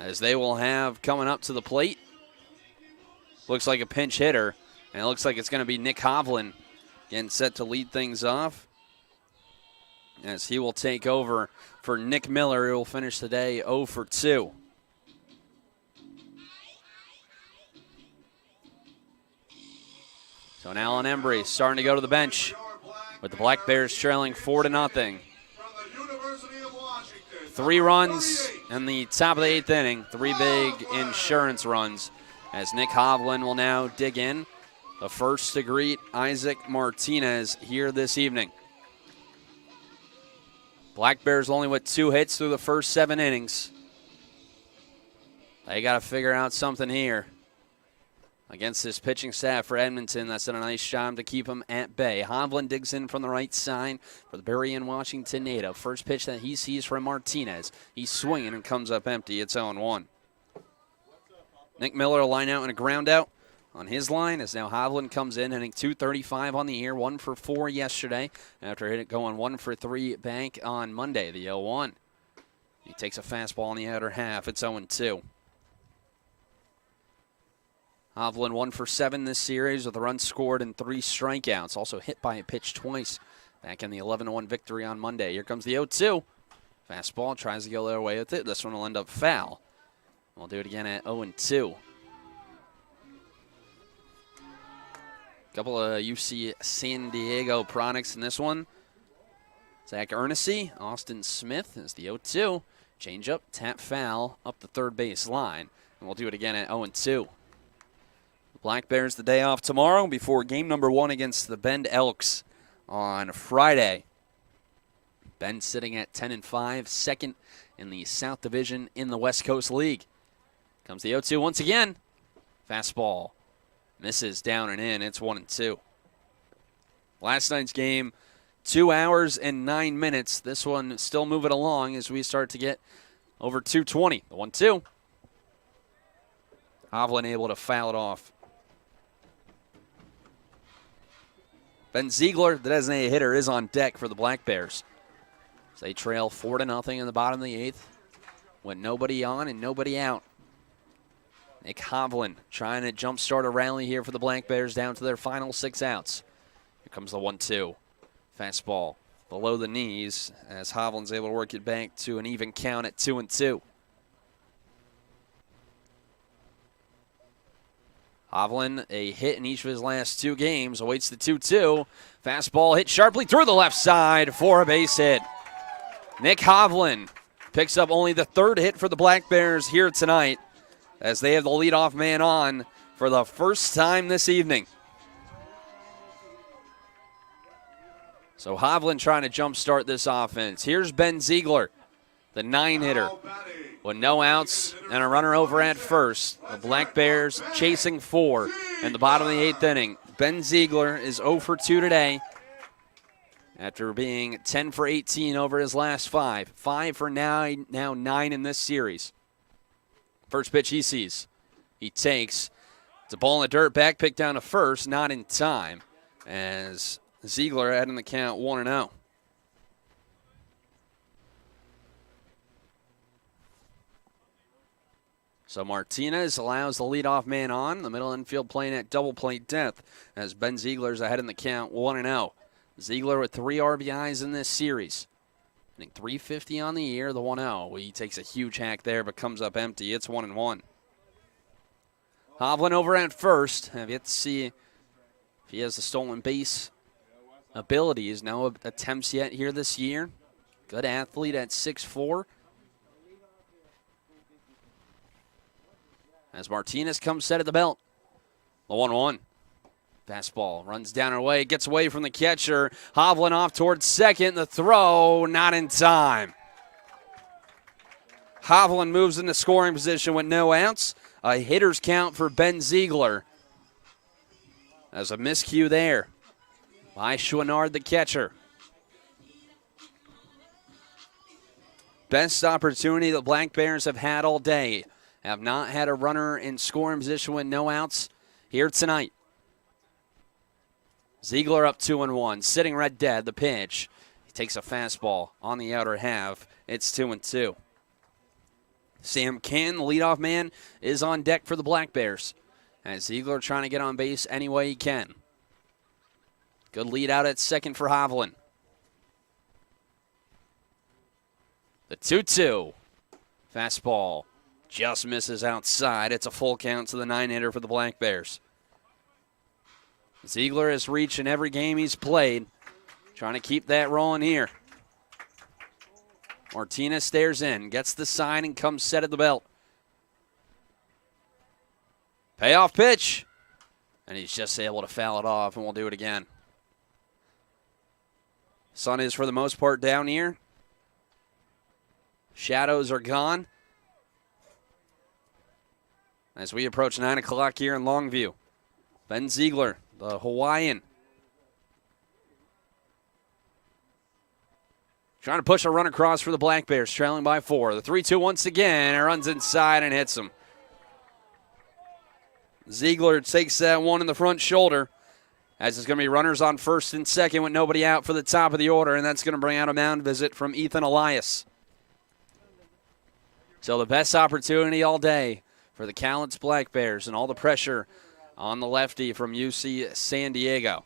As they will have coming up to the plate, looks like a pinch hitter, and it looks like it's going to be Nick Hovland getting set to lead things off, as he will take over for Nick Miller, who will finish the day 0 for 2. So now Alan Embry starting to go to the bench, with the Black Bears trailing 4-0. 3 runs in the top of the 8th inning, 3 big insurance runs, as Nick Hovland will now dig in, the first to greet Isaac Martinez here this evening. Black Bears only with 2 hits through the first 7 innings. They got to figure out something here against this pitching staff for Edmonton. That's done a nice job to keep them at bay. Hovland digs in from the right side for the Berrien Washington native. First pitch that he sees from Martinez. He's swinging and comes up empty. It's 0-1. Nick Miller will line out and a ground out on his line, as now Hovland comes in, hitting .235 on the year, 1 for 4 yesterday, after going 1 for 3 back on Monday, the 0-1. He takes a fastball in the outer half. It's 0-2. Hovland 1 for 7 this series with a run scored and 3 strikeouts. Also hit by a pitch twice back in the 11-1 victory on Monday. Here comes the 0-2. Fastball, tries to go their way with it. This one will end up foul. We'll do it again at 0-2. A couple of UC San Diego products in this one. Zach Ernessy, Austin Smith is the 0-2. Change up, tap foul, up the third base line. And we'll do it again at 0-2. Black Bears the day off tomorrow before game number 1 against the Bend Elks on Friday. Bend sitting at 10-5, second in the South Division in the West Coast League. Comes the 0-2 once again. Fastball. Misses down and in. It's 1-2. Last night's game, 2 hours and 9 minutes. This one still moving along as we start to get over 2:20. The 1-2. Hovland able to foul it off. Ben Ziegler, the designated hitter, is on deck for the Black Bears. So they trail 4-0 in the bottom of the 8th. With nobody on and nobody out. Nick Hovland trying to jumpstart a rally here for the Black Bears down to their final 6 outs. Here comes the 1-2. Fastball below the knees as Hovland's able to work it back to an even count at 2-2. Hovland, a hit in each of his last 2 games, awaits the 2-2. Fastball hit sharply through the left side for a base hit. Nick Hovland picks up only the 3rd hit for the Black Bears here tonight as they have the leadoff man on for the first time this evening. So Hovland trying to jumpstart this offense. Here's Ben Ziegler, the 9-hitter. With no outs and a runner over at first. The Black Bears chasing 4 in the bottom of the 8th inning. Ben Ziegler is 0 for 2 today after being 10 for 18 over his last 5. 5 for 9, now 9 in this series. First pitch he sees. He takes. It's a ball in the dirt, back pick down to first, not in time, as Ziegler adding the count 1-0. So Martinez allows the leadoff man on. The middle infield playing at double play depth as Ben Ziegler's ahead in the count 1-0. Ziegler with 3 RBIs in this series. Hitting .350 on the year, the 1-0. He takes a huge hack there but comes up empty. It's 1-1. Hovland over at first. Have yet to see if he has the stolen base abilities. No attempts yet here this year. Good athlete at 6'4". As Martinez comes set at the belt. The 1-1. Fastball runs down and away, gets away from the catcher. Hovland off towards second. The throw not in time. Hovland moves into scoring position with no outs. A hitter's count for Ben Ziegler. There's a miscue there by Chouinard, the catcher. Best opportunity the Black Bears have had all day. Have not had a runner in scoring position with no outs here tonight. Ziegler up 2-1, sitting red dead, the pitch. He takes a fastball on the outer half. It's 2-2. Sam Cann, the leadoff man, is on deck for the Black Bears. As Ziegler trying to get on base any way he can. Good lead out at second for Hovland. The 2-2. Fastball just misses outside. It's a full count to the 9-hitter for the Black Bears. Ziegler has reached in every game he's played. Trying to keep that rolling here. Martinez stares in, gets the sign, and comes set at the belt. Payoff pitch. And he's just able to foul it off, and we'll do it again. Sun is, for the most part, down here. Shadows are gone. As we approach 9 o'clock here in Longview. Ben Ziegler, the Hawaiian. Trying to push a run across for the Black Bears, trailing by 4. The 3-2 once again, and runs inside and hits him. Ziegler takes that one in the front shoulder, as it's going to be runners on first and second with nobody out for the top of the order, and that's going to bring out a mound visit from Ethan Elias. So the best opportunity all day for the Cowlitz Black Bears, and all the pressure on the lefty from UC San Diego.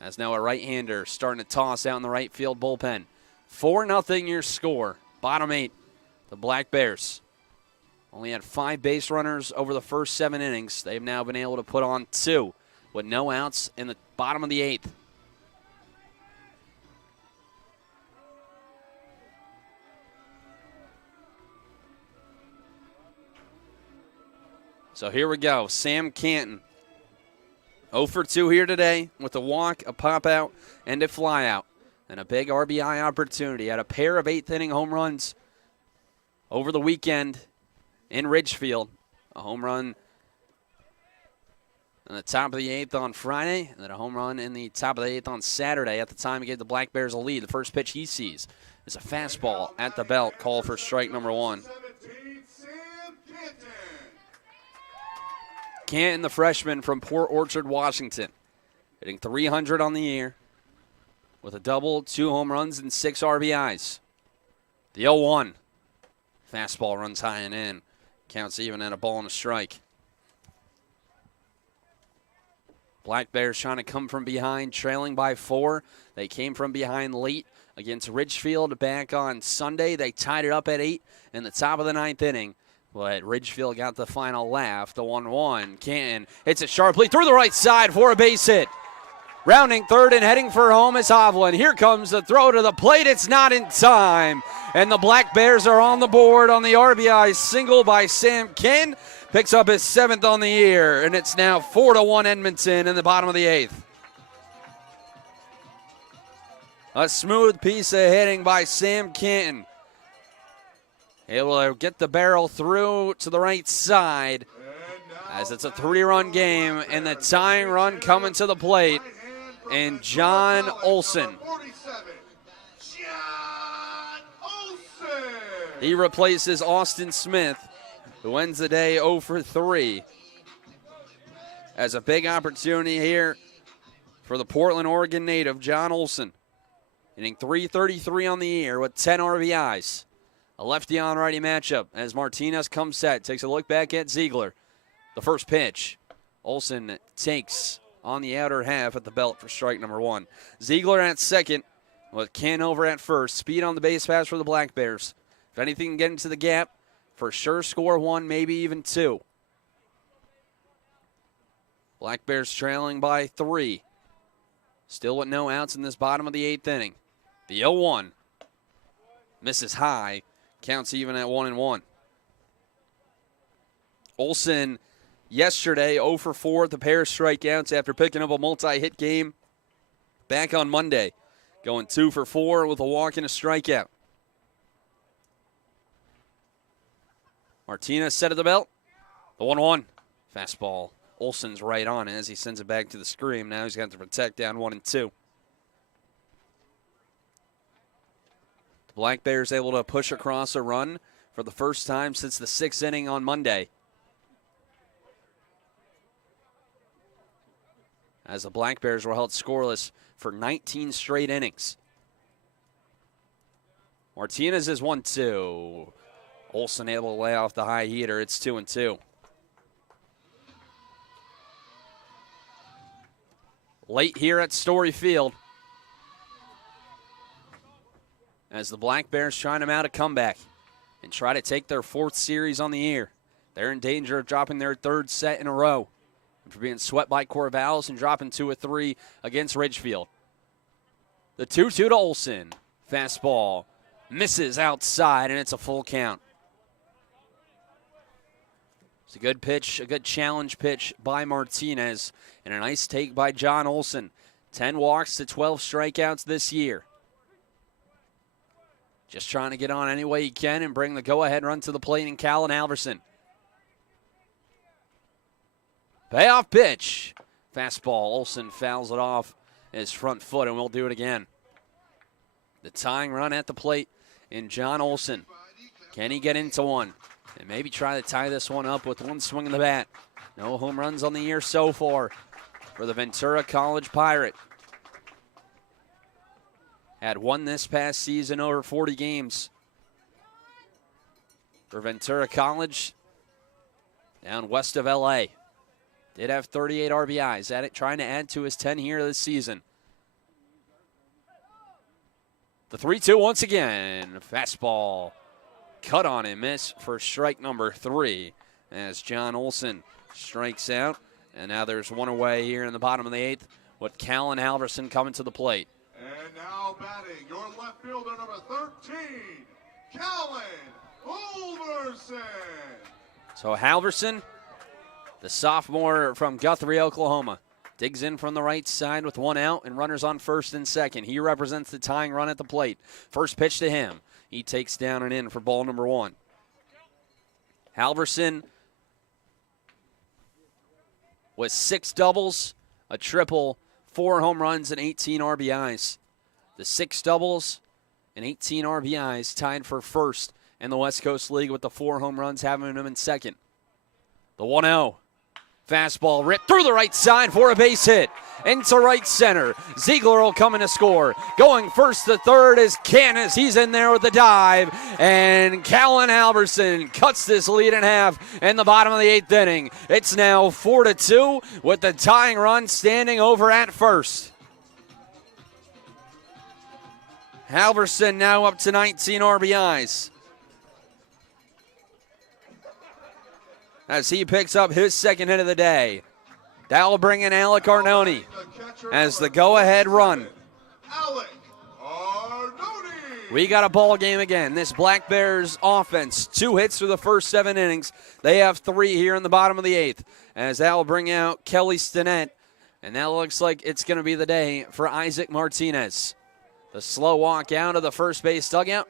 As now a right-hander starting to toss out in the right field bullpen. 4-0 your score. Bottom 8, the Black Bears. Only had 5 base runners over the first 7 innings. They've now been able to put on 2 with no outs in the bottom of the 8th. So here we go. Sam Canton, 0 for 2 here today with a walk, a pop-out, and a flyout. And a big RBI opportunity. Had a pair of 8th-inning home runs over the weekend in Ridgefield. A home run in the top of the 8th on Friday, and then a home run in the top of the 8th on Saturday. At the time, he gave the Black Bears a lead. The first pitch he sees is a fastball at the belt, called for strike number 1. Canton, the freshman from Port Orchard, Washington, hitting .300 on the year with a double, 2 home runs, and 6 RBIs. The 0-1. Fastball runs high and in. Counts even at a ball and a strike. Black Bears trying to come from behind, trailing by 4. They came from behind late against Ridgefield back on Sunday. They tied it up at 8 in the top of the 9th inning. But Ridgefield got the final laugh, the 1-1. Canton hits it sharply through the right side for a base hit. Rounding third and heading for home is Hovland. Here comes the throw to the plate. It's not in time. And the Black Bears are on the board on the RBI single by Sam Canton. Picks up his 7th on the year. And it's now 4-1 Edmonton in the bottom of the 8th. A smooth piece of hitting by Sam Canton. Able to get the barrel through to the right side as it's a 3-run game, and the tying run coming to the plate, and John Olson. He replaces Austin Smith, who ends the day 0 for 3. As a big opportunity here for the Portland, Oregon native, John Olson, hitting .333 on the year with 10 RBIs. A lefty on righty matchup as Martinez comes set. Takes a look back at Ziegler. The first pitch. Olson takes on the outer half at the belt for strike number 1. Ziegler at second with Canton over at first. Speed on the base pass for the Black Bears. If anything can get into the gap, for sure score 1, maybe even 2. Black Bears trailing by 3. Still with no outs in this bottom of the 8th inning. The 0-1 misses high. Counts even at 1-1. Olson yesterday 0 for 4 at the pair of strikeouts after picking up a multi-hit game back on Monday. Going 2 for 4 with a walk and a strikeout. Martinez set at the belt. The 1-1. Fastball. Olson's right on as he sends it back to the screen. Now he's got to protect down 1-2. Black Bears able to push across a run for the first time since the 6th inning on Monday. As the Black Bears were held scoreless for 19 straight innings. Martinez is 1-2. Olson able to lay off the high heater. It's 2-2. Late here at Story Field, as the Black Bears trying to mount a comeback and try to take their 4th series on the year. They're in danger of dropping their 3rd set in a row after being swept by Corvallis and dropping 2 of 3 against Ridgefield. The 2-2 to Olson. Fastball misses outside, and it's a full count. It's a good pitch, a good challenge pitch by Martinez, and a nice take by John Olson. 10 walks to 12 strikeouts this year. Just trying to get on any way he can and bring the go-ahead run to the plate in Callan Alverson. Payoff pitch. Fastball. Olson fouls it off his front foot, and we'll do it again. The tying run at the plate in John Olson. Can he get into one? And maybe try to tie this one up with one swing of the bat. No home runs on the year so far for the Ventura College Pirate. Had one this past season over 40 games for Ventura College down west of L.A. Did have 38 RBIs at it, trying to add to his 10 here this season. The 3-2 once again. Fastball cut on and miss for strike number 3 as John Olson strikes out. And now there's one away here in the bottom of the 8th with Callan Halverson coming to the plate. And now batting, your left fielder, number 13, Callan Halverson. So Halverson, the sophomore from Guthrie, Oklahoma, digs in from the right side with one out and runners on first and second. He represents the tying run at the plate. First pitch to him. He takes down and in for ball number 1. Halverson with 6 doubles, a triple, 4 home runs, and 18 RBIs. The 6 doubles and 18 RBIs tied for first in the West Coast League with the 4 home runs having him in second. The 1-0. Fastball ripped through the right side for a base hit. Into right center. Ziegler will come in to score. Going first to third is Canis. He's in there with the dive. And Callan Halverson cuts this lead in half in the bottom of the 8th inning. It's now 4-2 with the tying run standing over at first. Halverson now up to 19 RBIs. As he picks up his second hit of the day. That'll bring in Alec Arnone as the go-ahead run. Alec Arnone. We got a ball game again. This Black Bears offense, 2 hits through the first 7 innings. They have 3 here in the bottom of the 8th. As that will bring out Kelly Stinnett. And that looks like it's going to be the day for Isaac Martinez. The slow walk out of the first base dugout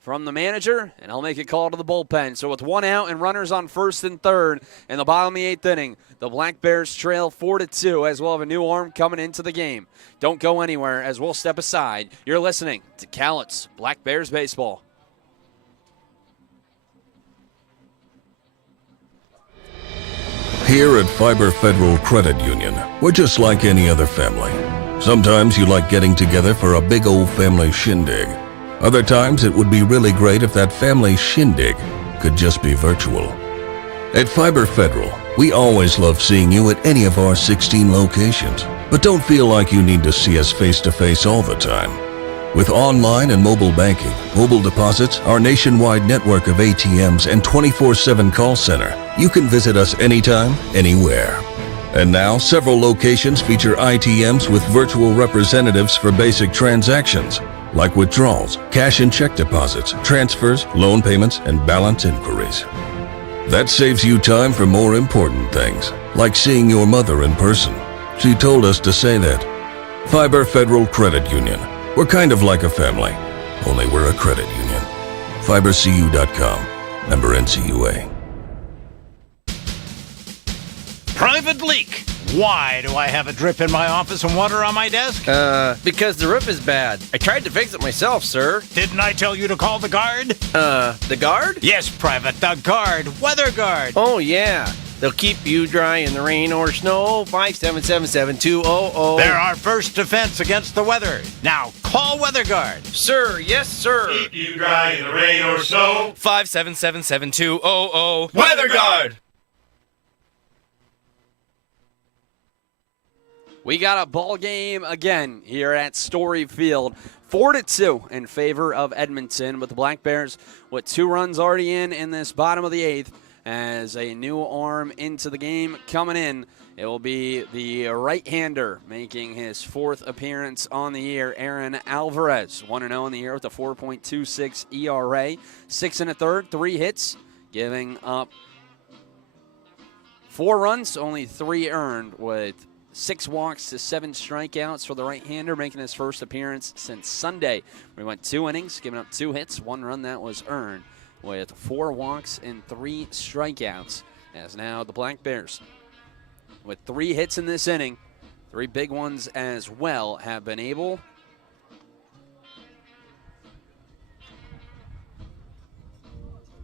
from the manager, and he'll make a call to the bullpen. So with 1 out and runners on first and third in the bottom of the 8th inning, the Black Bears trail 4-2 as we'll have a new arm coming into the game. Don't go anywhere as we'll step aside. You're listening to Cowlitz Black Bears Baseball. Here at Fiber Federal Credit Union, we're just like any other family. Sometimes you like getting together for a big old family shindig. Other times it would be really great if that family shindig could just be virtual. At Fiber Federal, we always love seeing you at any of our 16 locations, but don't feel like you need to see us face-to-face all the time. With online and mobile banking, mobile deposits, our nationwide network of ATMs, and 24/7 call center, you can visit us anytime, anywhere. And now, several locations feature ITMs with virtual representatives for basic transactions, like withdrawals, cash and check deposits, transfers, loan payments, and balance inquiries. That saves you time for more important things, like seeing your mother in person. She told us to say that. Fiber Federal Credit Union. We're kind of like a family, only we're a credit union. FiberCU.com. Member NCUA. Private leak. Why do I have a drip in my office and water on my desk? Because the roof is bad. I tried to fix it myself, sir. Didn't I tell you to call the guard? The guard? Yes, Private, the guard. Weather guard. Oh, yeah. They'll keep you dry in the rain or snow. 577-7200. They're our first defense against the weather. Now, call Weather Guard. Sir, yes, sir. Keep you dry in the rain or snow. 577-7200. Weather Guard. We got a ball game again here at Story Field. 4-2 in favor of Edmonton, with the Black Bears with 2 runs already in this bottom of the 8th. As a new arm into the game coming in, it will be the right-hander making his 4th appearance on the year, Aaron Alvarez. 1-0 in the year with a 4.26 ERA, 6 1/3, 3 hits, giving up 4 runs, only 3 earned, with 6 walks to 7 strikeouts for the right-hander, making his first appearance since Sunday. We went 2 innings, giving up 2 hits, 1 run that was earned, with 4 walks and 3 strikeouts. As now the Black Bears, with 3 hits in this inning, 3 big ones as well, have been able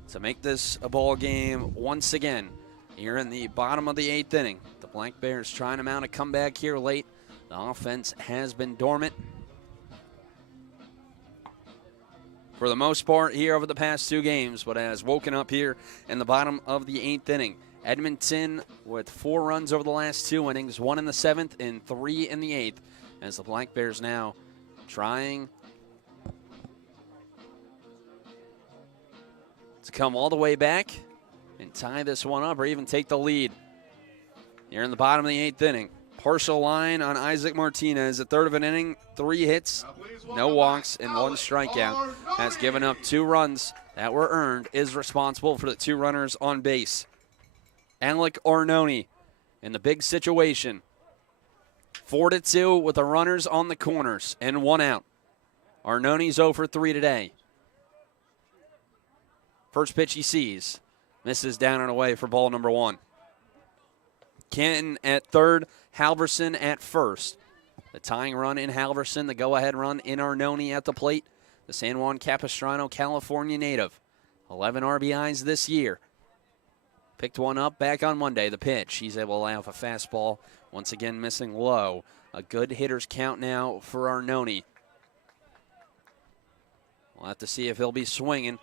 to make this a ball game once again here in the bottom of the 8th inning. The Black Bears trying to mount a comeback here late. The offense has been dormant for the most part here over the past 2 games, but has woken up here in the bottom of the 8th inning. Edmonton with 4 runs over the last 2 innings, 1 in the 7th and 3 in the 8th, as the Black Bears now trying to come all the way back and tie this one up or even take the lead. Here in the bottom of the 8th inning. Partial line on Isaac Martinez. A third of an inning, 3 hits, no walks, and 1 strikeout. Has given up 2 runs that were earned, is responsible for the 2 runners on base. Alec Arnone in the big situation. 4-2 with the runners on the corners and 1 out. Arnone's 0 for 3 today. First pitch he sees. Misses down and away for ball number 1. Canton at third, Halverson at first. The tying run in Halverson, the go-ahead run in Arnone at the plate. The San Juan Capistrano, California native. 11 RBIs this year. Picked one up back on Monday. The pitch, he's able to lay off a fastball. Once again missing low. A good hitter's count now for Arnone. We'll have to see if he'll be swinging.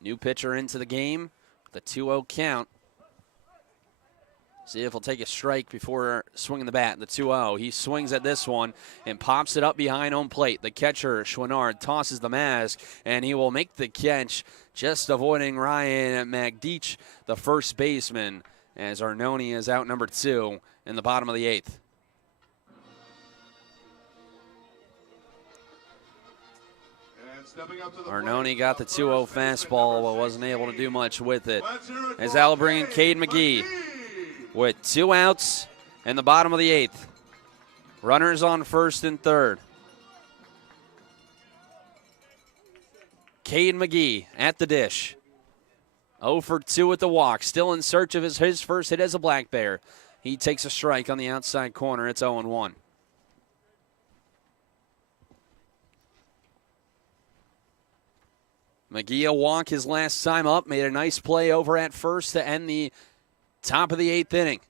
New pitcher into the game with a 2-0 count. See if he'll take a strike before swinging the bat. The 2-0. He swings at this one and pops it up behind home plate. The catcher, Schwinnard, tosses the mask, and he will make the catch, just avoiding Ryan Magdeach, the first baseman, as Arnone is out number 2 in the bottom of the 8th. Arnone got the 2-0 fastball, but wasn't able to do much with it. As Al bring in Cade McGee with 2 outs in the bottom of the 8th. Runners on first and third. Cade McGee at the dish. 0 for 2 with the walk. Still in search of his first hit as a Black Bear. He takes a strike on the outside corner. It's 0-1. McGee a walk his last time up. Made a nice play over at first to end the top of the 8th inning.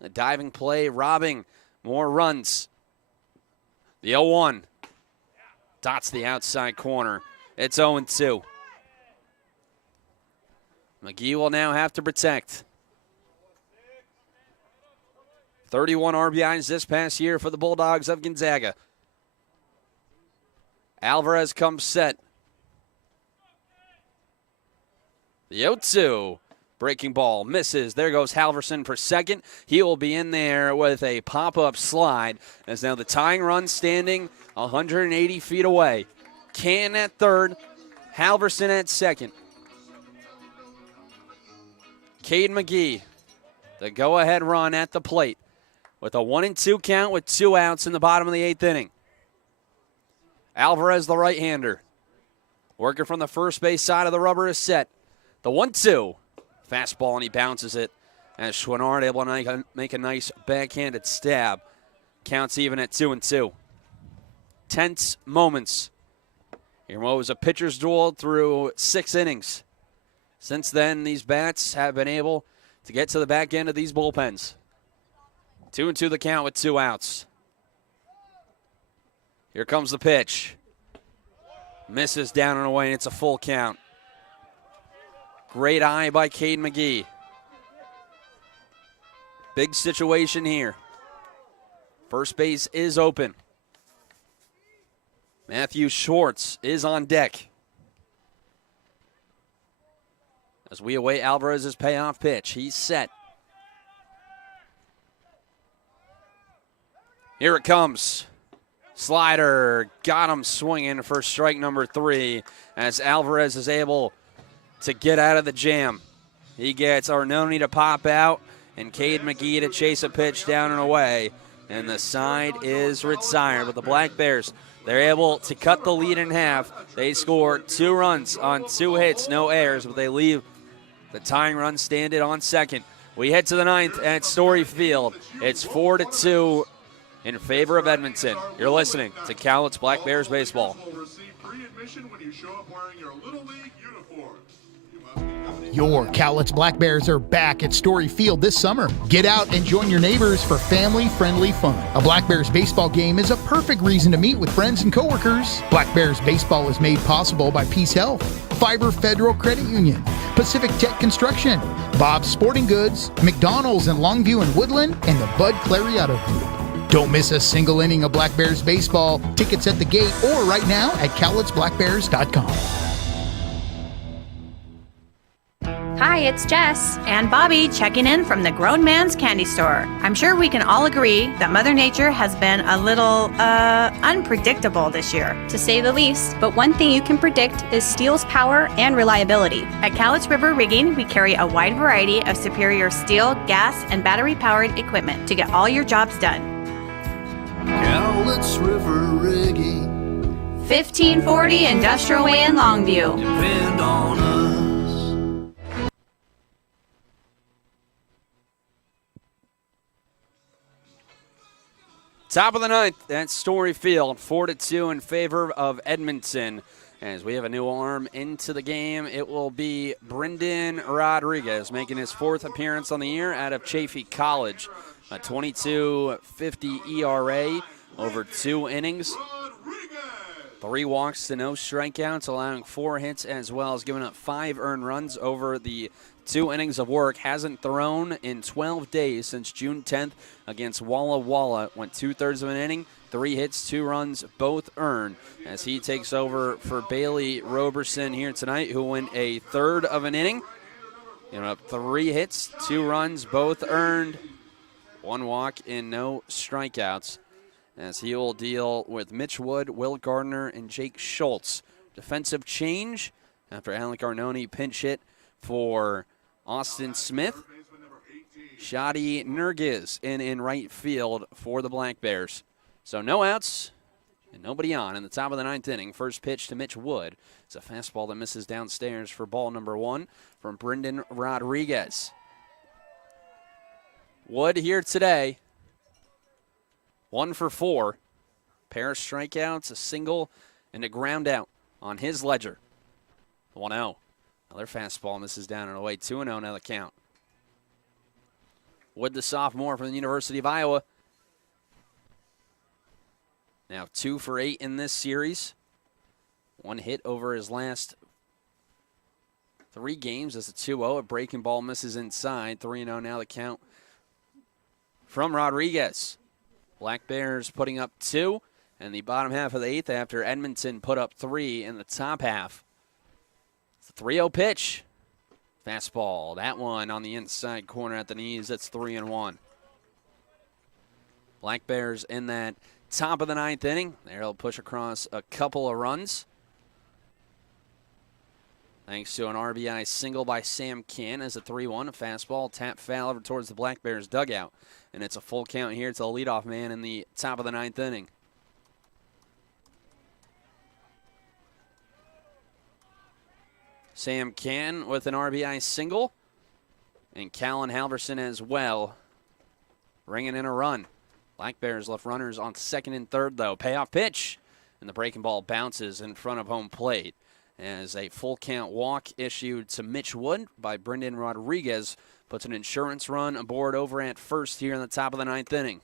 A diving play, robbing more runs. The 0-1 dots the outside corner. It's 0-2. McGee will now have to protect. 31 RBIs this past year for the Bulldogs of Gonzaga. Alvarez comes set. The 0-2. Breaking ball misses. There goes Halverson for second. He will be in there with a pop-up slide. As now the tying run standing 180 feet away. Canton at third. Halverson at second. Cade McGee, the go-ahead run at the plate with a 1-2 count with 2 outs in the bottom of the 8th inning. Alvarez, the right-hander, working from the first base side of the rubber, is set. The 1-2. Fastball, and he bounces it as Schwinnard able to make a nice backhanded stab. Counts even at 2-2. Tense moments. Here was a pitcher's duel through 6 innings. Since then, these bats have been able to get to the back end of these bullpens. 2-2 the count with 2 outs. Here comes the pitch. Misses down and away, and it's a full count. Great eye by Cade McGee. Big situation here. First base is open. Matthew Schwartz is on deck as we await Alvarez's payoff pitch. He's set. Here it comes. Slider got him swinging for strike number 3 as Alvarez is able to get out of the jam. He gets Arnone to pop out and Cade McGee to chase a pitch down and away. And the side is retired. But the Black Bears, they're able to cut the lead in half. They score 2 runs on 2 hits, no errors, but they leave the tying run standing on second. We head to the 9th at Story Field. It's 4-2 in favor of Edmonton. You're listening to Cowlitz Black Bears Baseball. Your Cowlitz Black Bears are back at Story Field this summer. Get out and join your neighbors for family-friendly fun. A Black Bears baseball game is a perfect reason to meet with friends and coworkers. Black Bears baseball is made possible by Peace Health, Fiber Federal Credit Union, Pacific Tech Construction, Bob's Sporting Goods, McDonald's in Longview and Woodland, and the Bud Clariato Group. Don't miss a single inning of Black Bears baseball. Tickets at the gate or right now at CowlitzBlackBears.com. Hi, it's Jess. And Bobby checking in from the Grown Man's Candy Store. I'm sure we can all agree that Mother Nature has been a little, unpredictable this year. To say the least, but one thing you can predict is steel's power and reliability. At Cowlitz River Rigging, we carry a wide variety of superior steel, gas, and battery-powered equipment to get all your jobs done. Cowlitz River Rigging. 1540 Industrial Way in Longview. Depend on us. Top of the ninth at Story Field, 4-2 in favor of Edmonton. As we have a new arm into the game, it will be Brendan Rodriguez making his 4th appearance on the year out of Chaffey College. A 22.50 ERA over 2 innings. 3 walks to no strikeouts, allowing 4 hits as well as giving up 5 earned runs over the 2 innings of work. Hasn't thrown in 12 days since June 10th against Walla Walla. Went 2/3 of an inning, 3 hits, 2 runs, both earned, as he takes over for Bailey Roberson here tonight, who went a 1/3 of an inning. Giving up 3 hits, 2 runs, both earned, 1 walk, and no strikeouts, as he will deal with Mitch Wood, Will Gardner, and Jake Schultz. Defensive change after Alec Arnone pinch hit for Austin Smith. Shadi Nergiz in right field for the Black Bears. So no outs and nobody on in the top of the 9th inning. First pitch to Mitch Wood. It's a fastball that misses downstairs for ball number 1 from Brendan Rodriguez. Wood here today, 1 for 4. Pair of strikeouts, a single, and a ground out on his ledger. 1-0. Another fastball misses down and away. 2-0 now the count. Wood, the sophomore from the University of Iowa. Now 2 for 8 in this series. 1 hit over his last 3 games as a 2-0. A breaking ball misses inside. 3-0 now the count from Rodriguez. Black Bears putting up 2 in the bottom half of the 8th after Edmonton put up 3 in the top half. It's a 3-0 pitch. Fastball. That one on the inside corner at the knees. That's 3-1. Black Bears in that top of the 9th inning. They'll push across a couple of runs, thanks to an RBI single by Sam Kin as a 3-1. A fastball tap foul over towards the Black Bears dugout. And it's a full count here to the leadoff man in the top of the 9th inning. Sam Kin with an RBI single. And Callan Halverson as well, ringing in a run. Black Bears left runners on 2nd and 3rd, though. Payoff pitch. And the breaking ball bounces in front of home plate, as a full count walk issued to Mitch Wood by Brendan Rodriguez puts an insurance run aboard over at first here in the top of the 9th inning.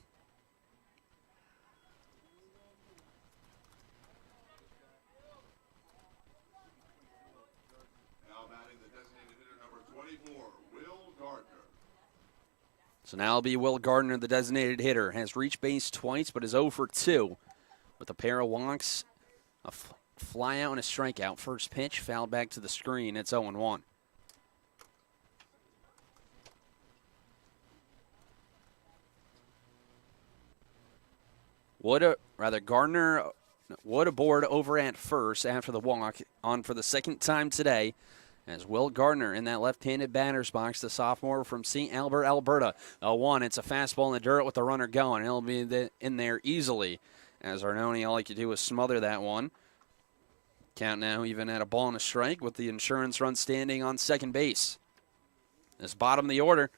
Now batting the designated hitter number 24, Will Gardner. So now it'll be Will Gardner, the designated hitter. Has reached base twice, but is 0 for 2 with a pair of walks, a fly out and a strikeout. First pitch, fouled back to the screen. It's 0-1. Gardner Wood aboard over at first after the walk, on for the 2nd time today, as Will Gardner in that left-handed batter's box, the sophomore from St. Albert, Alberta. 0-1. It's a fastball in the dirt with the runner going. It'll be in there easily, as Arnone, all he could do was smother that one. Count now even at a ball and a strike with the insurance run standing on second base. This bottom of the order,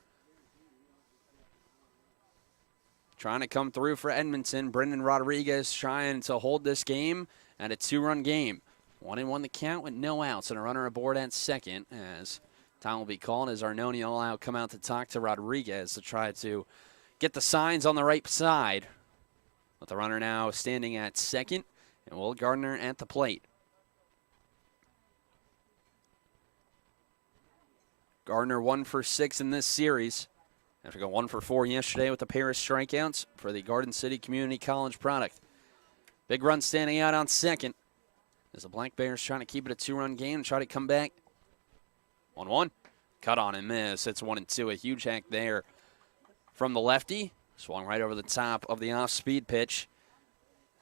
trying to come through for Edmonton. Brendan Rodriguez trying to hold this game at a 2-run game. 1-1 the count with no outs and a runner aboard at second, as time will be called as Arnone will come out to talk to Rodriguez to try to get the signs on the right side. With the runner now standing at second and Will Gardner at the plate. Gardner 1 for 6 in this series, after going 1 for 4 yesterday with a pair of strikeouts for the Garden City Community College product. Big run standing out on second, as the Black Bears trying to keep it a 2-run game and try to come back. 1-1. Cut on and miss. It's 1-2. A huge hack there from the lefty. Swung right over the top of the off-speed pitch.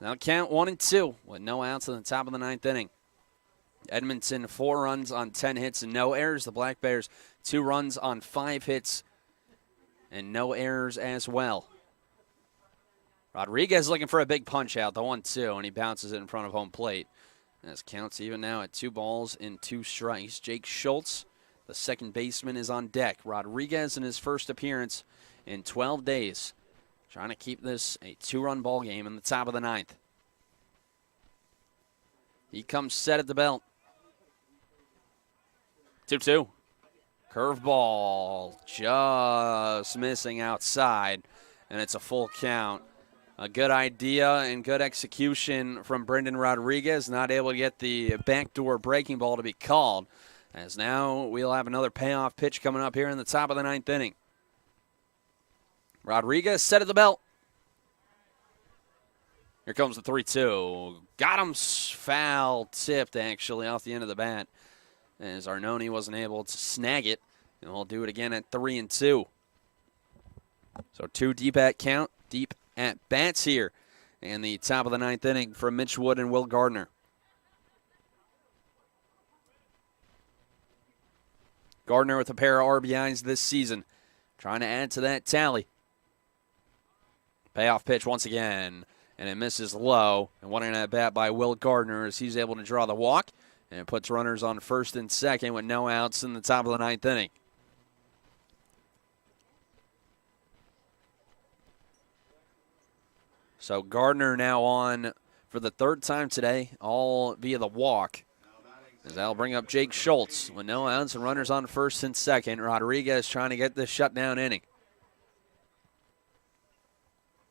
Now count 1-2 with no outs in the top of the 9th inning. Edmonton 4 runs on 10 hits and no errors. The Black Bears 2 runs on 5 hits and no errors as well. Rodriguez looking for a big punch out, the 1-2, and he bounces it in front of home plate. As counts even now at 2 balls and 2 strikes. Jake Schultz, the second baseman, is on deck. Rodriguez in his first appearance in 12 days. Trying to keep this a 2-run ball game in the top of the 9th. He comes set at the belt. 2-2. Curveball just missing outside, and it's a full count. A good idea and good execution from Brendan Rodriguez, not able to get the backdoor breaking ball to be called, as now we'll have another payoff pitch coming up here in the top of the 9th inning. Rodriguez set at the belt. Here comes the 3-2. Got him foul tipped, actually, off the end of the bat, as Arnone wasn't able to snag it. And we'll do it again at 3-2. So 2 deep at count, deep at bats here in the top of the 9th inning from Mitch Wood and Will Gardner. Gardner with a pair of RBIs this season, trying to add to that tally. Payoff pitch once again, and it misses low. And one at bat by Will Gardner as he's able to draw the walk, and it puts runners on first and second with no outs in the top of the 9th inning. So Gardner now on for the 3rd time today, all via the walk. As that'll bring up Jake Schultz with no outs and runners on first and second. Rodriguez trying to get this shutdown inning.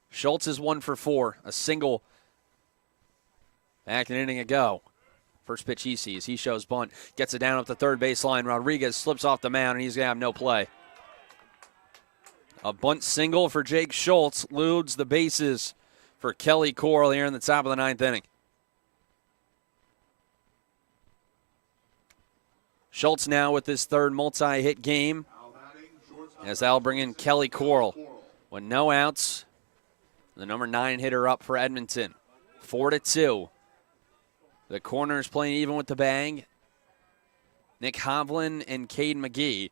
Schultz is 1 for 4, a single back an inning ago. First pitch he sees, he shows bunt, gets it down up the third baseline. Rodriguez slips off the mound, and he's going to have no play. A bunt single for Jake Schultz loads the bases for Kelly Coral here in the top of the 9th inning. Schultz now with his 3rd multi-hit game, as that'll bring in Kelly Coral with no outs. The number 9 hitter up for Edmonton. 4-2. The corners playing even with the bag. Nick Hovland and Cade McGee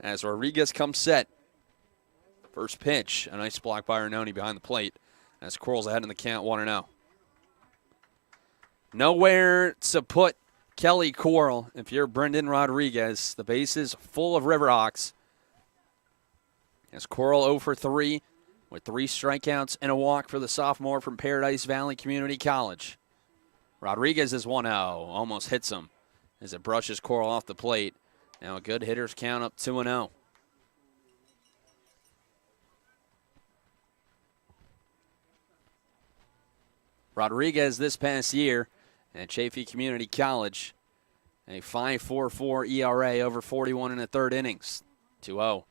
as Rodriguez comes set. First pitch, a nice block by Arnone behind the plate as Coral's ahead in the count 1-0. Nowhere to put Kelly Coral if you're Brendan Rodriguez. The base is full of Riverhawks. As Coral 0 for 3. With 3 strikeouts and a walk for the sophomore from Paradise Valley Community College. Rodriguez is 1-0, almost hits him as it brushes Coral off the plate. Now a good hitter's count up 2-0. Rodriguez this past year at Chaffee Community College, a 5.44 ERA over 41 1/3 innings. 2-0.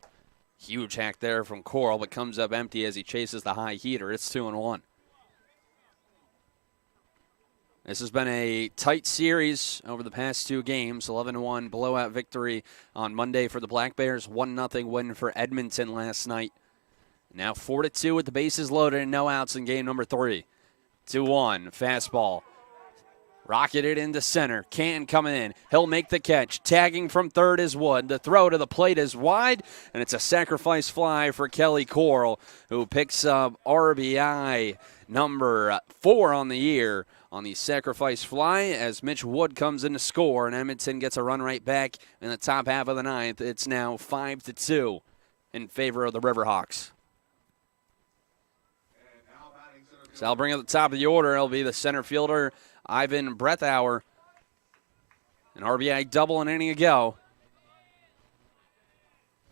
Huge hack there from Coral, but comes up empty as he chases the high heater. It's 2-1. This has been a tight series over the past 2 games. 11-1 blowout victory on Monday for the Black Bears. 1-0 win for Edmonton last night. Now 4-2 with the bases loaded and no outs in game number 3. 2-1, fastball. Rocketed into center. Canton coming in. He'll make the catch. Tagging from third is Wood. The throw to the plate is wide, and it's a sacrifice fly for Kelly Coral, who picks up RBI number 4 on the year on the sacrifice fly as Mitch Wood comes in to score, and Edmonton gets a run right back in the top half of the 9th. It's now 5-2 in favor of the Riverhawks. So I'll bring up the top of the order. It'll be the center fielder, Ivan Brethauer. An RBI double an inning ago.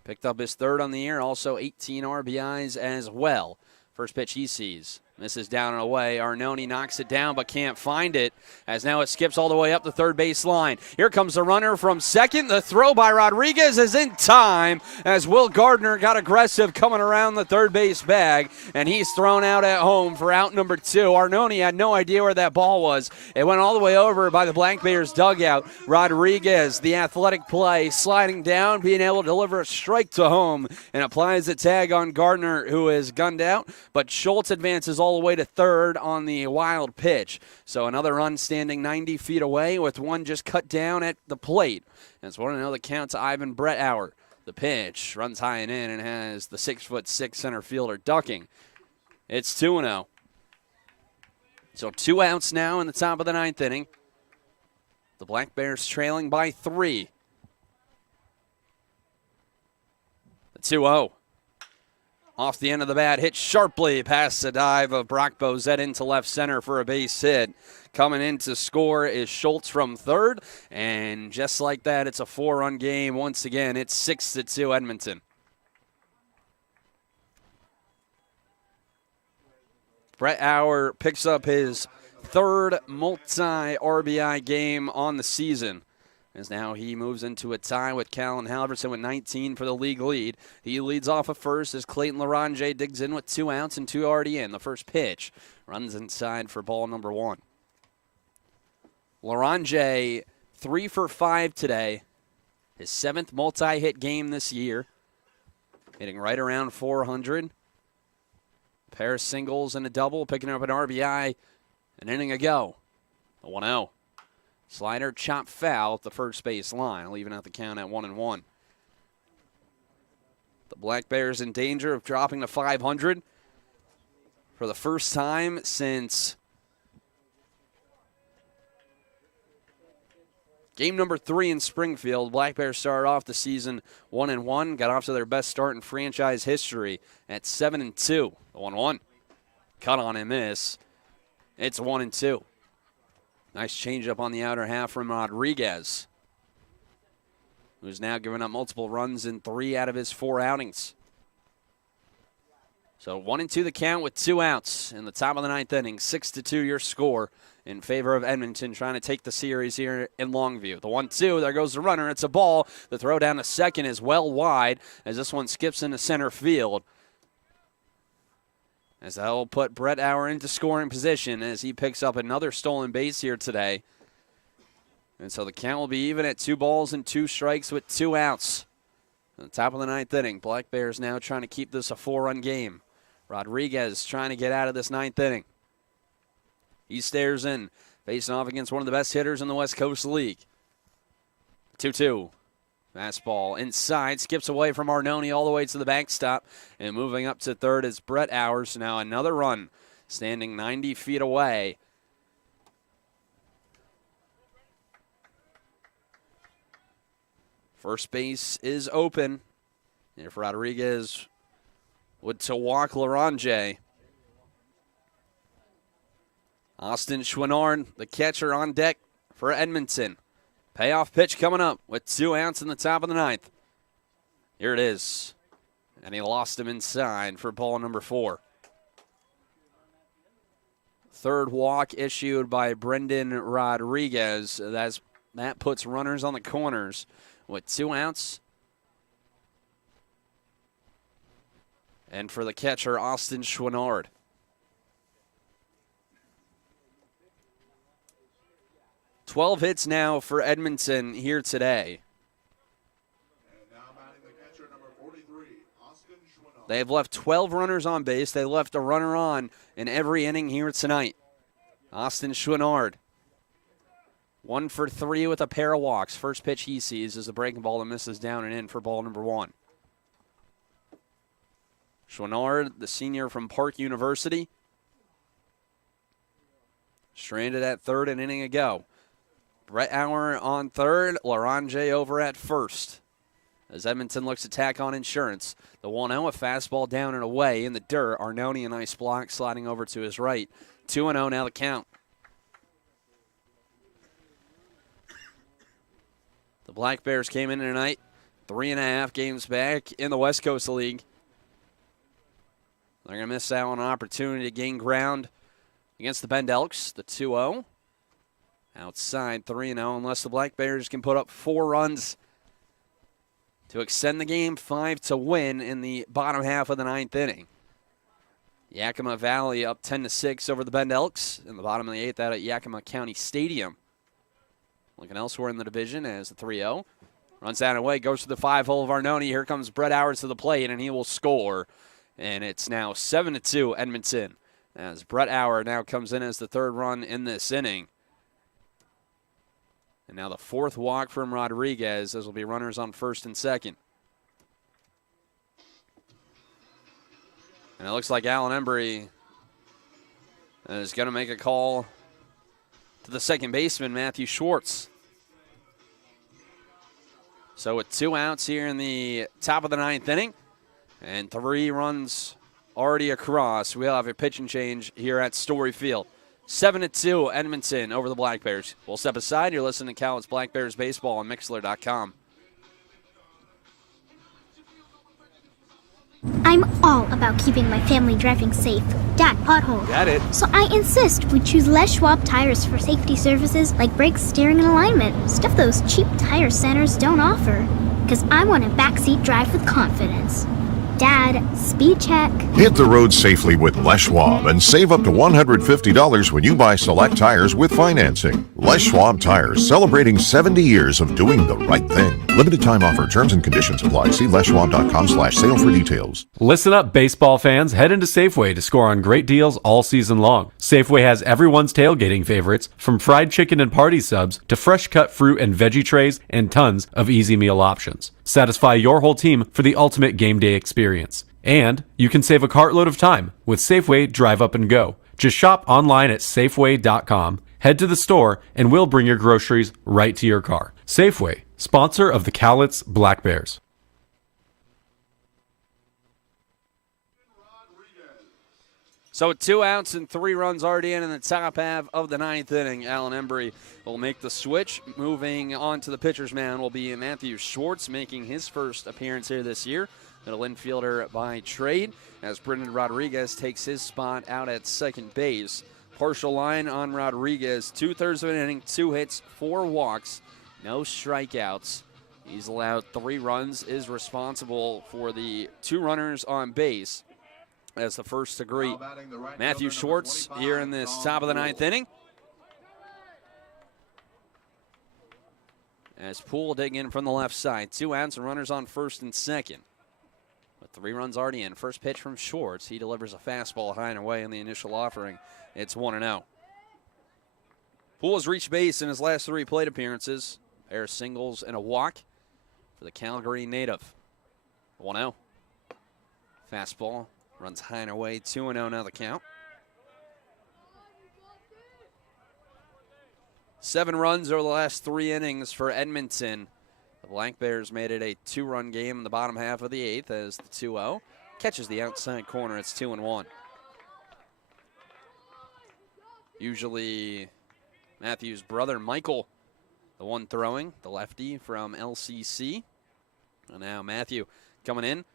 Picked up his 3rd on the year, also 18 RBIs as well. First pitch he sees. Misses down and away. Arnone knocks it down but can't find it, as now it skips all the way up the third base line. Here comes the runner from second. The throw by Rodriguez is in time, as Will Gardner got aggressive coming around the third base bag, and he's thrown out at home for out number 2. Arnone had no idea where that ball was. It went all the way over by the Black Bears dugout. Rodriguez, the athletic play, sliding down, being able to deliver a strike to home, and applies the tag on Gardner, who is gunned out, but Schultz advances all the way to third on the wild pitch. So another run standing 90 feet away with one just cut down at the plate. And it's 1-0 the count to Ivan Brettauer. The pitch runs high and in and has the 6'6" center fielder ducking. It's 2-0. So 2 outs now in the top of the 9th inning. The Black Bears trailing by 3. The 2-0. Off the end of the bat, hit sharply past the dive of Brock Bozette into left center for a base hit. Coming in to score is Schultz from third, and just like that, it's a 4-run game. Once again, it's 6-2 Edmonton. Brettauer picks up his third multi-RBI game on the season, as now he moves into a tie with Callan Halverson with 19 for the league lead. He leads off at first as Clayton Larange digs in with 2 outs and 2 already in. The first pitch runs inside for ball number 1. Larange 3 for 5 today. His 7th multi-hit game this year. Hitting right around 400. A pair of singles and a double, picking up an RBI an inning ago. The 1-0. Slider chopped foul at the first base line, leaving out the count at 1-1. The Black Bears in danger of dropping to 500 for the first time since game number 3 in Springfield. Black Bears started off the season 1-1, got off to their best start in franchise history at 7-2. The 1-1. Cut on and miss. It's 1-2. Nice changeup on the outer half from Rodriguez, who's now given up multiple runs in 3 out of his 4 outings. So 1-2 the count with 2 outs in the top of the 9th inning. 6-2 your score in favor of Edmonton, trying to take the series here in Longview. The 1-2, there goes the runner. It's a ball. The throw down to second is well wide as this one skips into center field. As that will put Brettauer into scoring position as he picks up another stolen base here today. And so the count will be even at 2 balls and 2 strikes with 2 outs. At the top of the 9th inning, Black Bears now trying to keep this a 4-run game. Rodriguez trying to get out of this 9th inning. He stares in, facing off against one of the best hitters in the West Coast League. 2-2. Fastball inside, skips away from Arnone all the way to the backstop, and moving up to third is Brettauer. So now another run, standing 90 feet away. First base is open. If Rodriguez would to walk Larange. Austin Chouinard, the catcher, on deck for Edmonton. Payoff pitch coming up with 2 outs in the top of the 9th. Here it is. And he lost him inside for ball number 4. Third walk issued by Brendan Rodriguez. That puts runners on the corners with 2 outs. And for the catcher, Austin Chouinard. "12 hits now for Edmonton here today. They have left 12 runners on base. They left a runner on in every inning here tonight. Austin Chouinard, 1 for 3 with a pair of walks. First pitch he sees is a breaking ball that misses down and in for ball number 1. Chouinard, the senior from Park University, stranded at third an inning ago. Brettauer on third, Larange over at first. As Edmonton looks to tack on insurance. The 1-0, a fastball down and away in the dirt. Arnone, a nice block, sliding over to his right. 2-0 now the count. The Black Bears came in tonight, 3.5 games back in the West Coast League. They're going to miss out on an opportunity to gain ground against the Bend Elks, the 2-0. Outside 3-0, unless the Black Bears can put up 4 runs to extend the game, 5 to win in the bottom half of the 9th inning. Yakima Valley up 10-6 over the Bend Elks in the bottom of the 8th out at Yakima County Stadium. Looking elsewhere in the division as the 3-0. Runs down and away, goes to the 5-hole of Arnone. Here comes Brett Howard to the plate, and he will score. And it's now 7-2 Edmonton as Brett Howard now comes in as the 3rd run in this inning. And now the 4th walk from Rodriguez. Those will be runners on 1st and 2nd. And it looks like Alan Embry is going to make a call to the second baseman, Matthew Schwartz. So with 2 outs here in the top of the 9th inning and 3 runs already across, we'll have a pitching change here at Story Field. 7-2 Edmonton over the Black Bears. We'll step aside. You're listening to Cowlitz Black Bears Baseball on Mixler.com. I'm all about keeping my family driving safe. Dad, pothole. Got it. So I insist we choose Les Schwab tires for safety services like brakes, steering, and alignment. Stuff those cheap tire centers don't offer. Because I want a backseat drive with confidence. Dad, speed check. Hit the road safely with Les Schwab and save up to $150 when you buy select tires with financing. Les Schwab Tires, celebrating 70 years of doing the right thing. Limited time offer. Terms and conditions apply. See leschwab.com/sale for details. Listen up, baseball fans. Head into Safeway to score on great deals all season long. Safeway has everyone's tailgating favorites, from fried chicken and party subs to fresh cut fruit and veggie trays and tons of easy meal options. Satisfy your whole team for the ultimate game day experience. And you can save a cartload of time with Safeway Drive Up and Go. Just shop online at Safeway.com, head to the store, and we'll bring your groceries right to your car. Safeway, sponsor of the Cowlitz Black Bears. So with 2 outs and 3 runs already in the top half of the 9th inning, Alan Embry will make the switch. Moving on to the pitcher's mound will be Matthew Schwartz, making his first appearance here this year. Middle infielder by trade, as Brendan Rodriguez takes his spot out at second base. Partial line on Rodriguez, 2/3 of an inning, 2 hits, 4 walks, no strikeouts. He's allowed 3 runs, is responsible for the 2 runners on base. As the first to greet Matthew Schwartz here in this top of the 9th inning. As Poole digging in from the left side. 2 outs and runners on 1st and 2nd. With 3 runs already in. First pitch from Schwartz. He delivers a fastball high and away in the initial offering. It's 1-0. Poole has reached base in his last 3 plate appearances. A pair of singles and a walk for the Calgary native. 1-0. Fastball. Runs high and away, 2-0 now the count. 7 runs over the last 3 innings for Edmonton. The Black Bears made it a 2-run game in the bottom half of the 8th as the 2-0 catches the outside corner. It's 2-1. Usually Matthew's brother Michael, the one throwing, the lefty from LCC. And now Matthew coming in.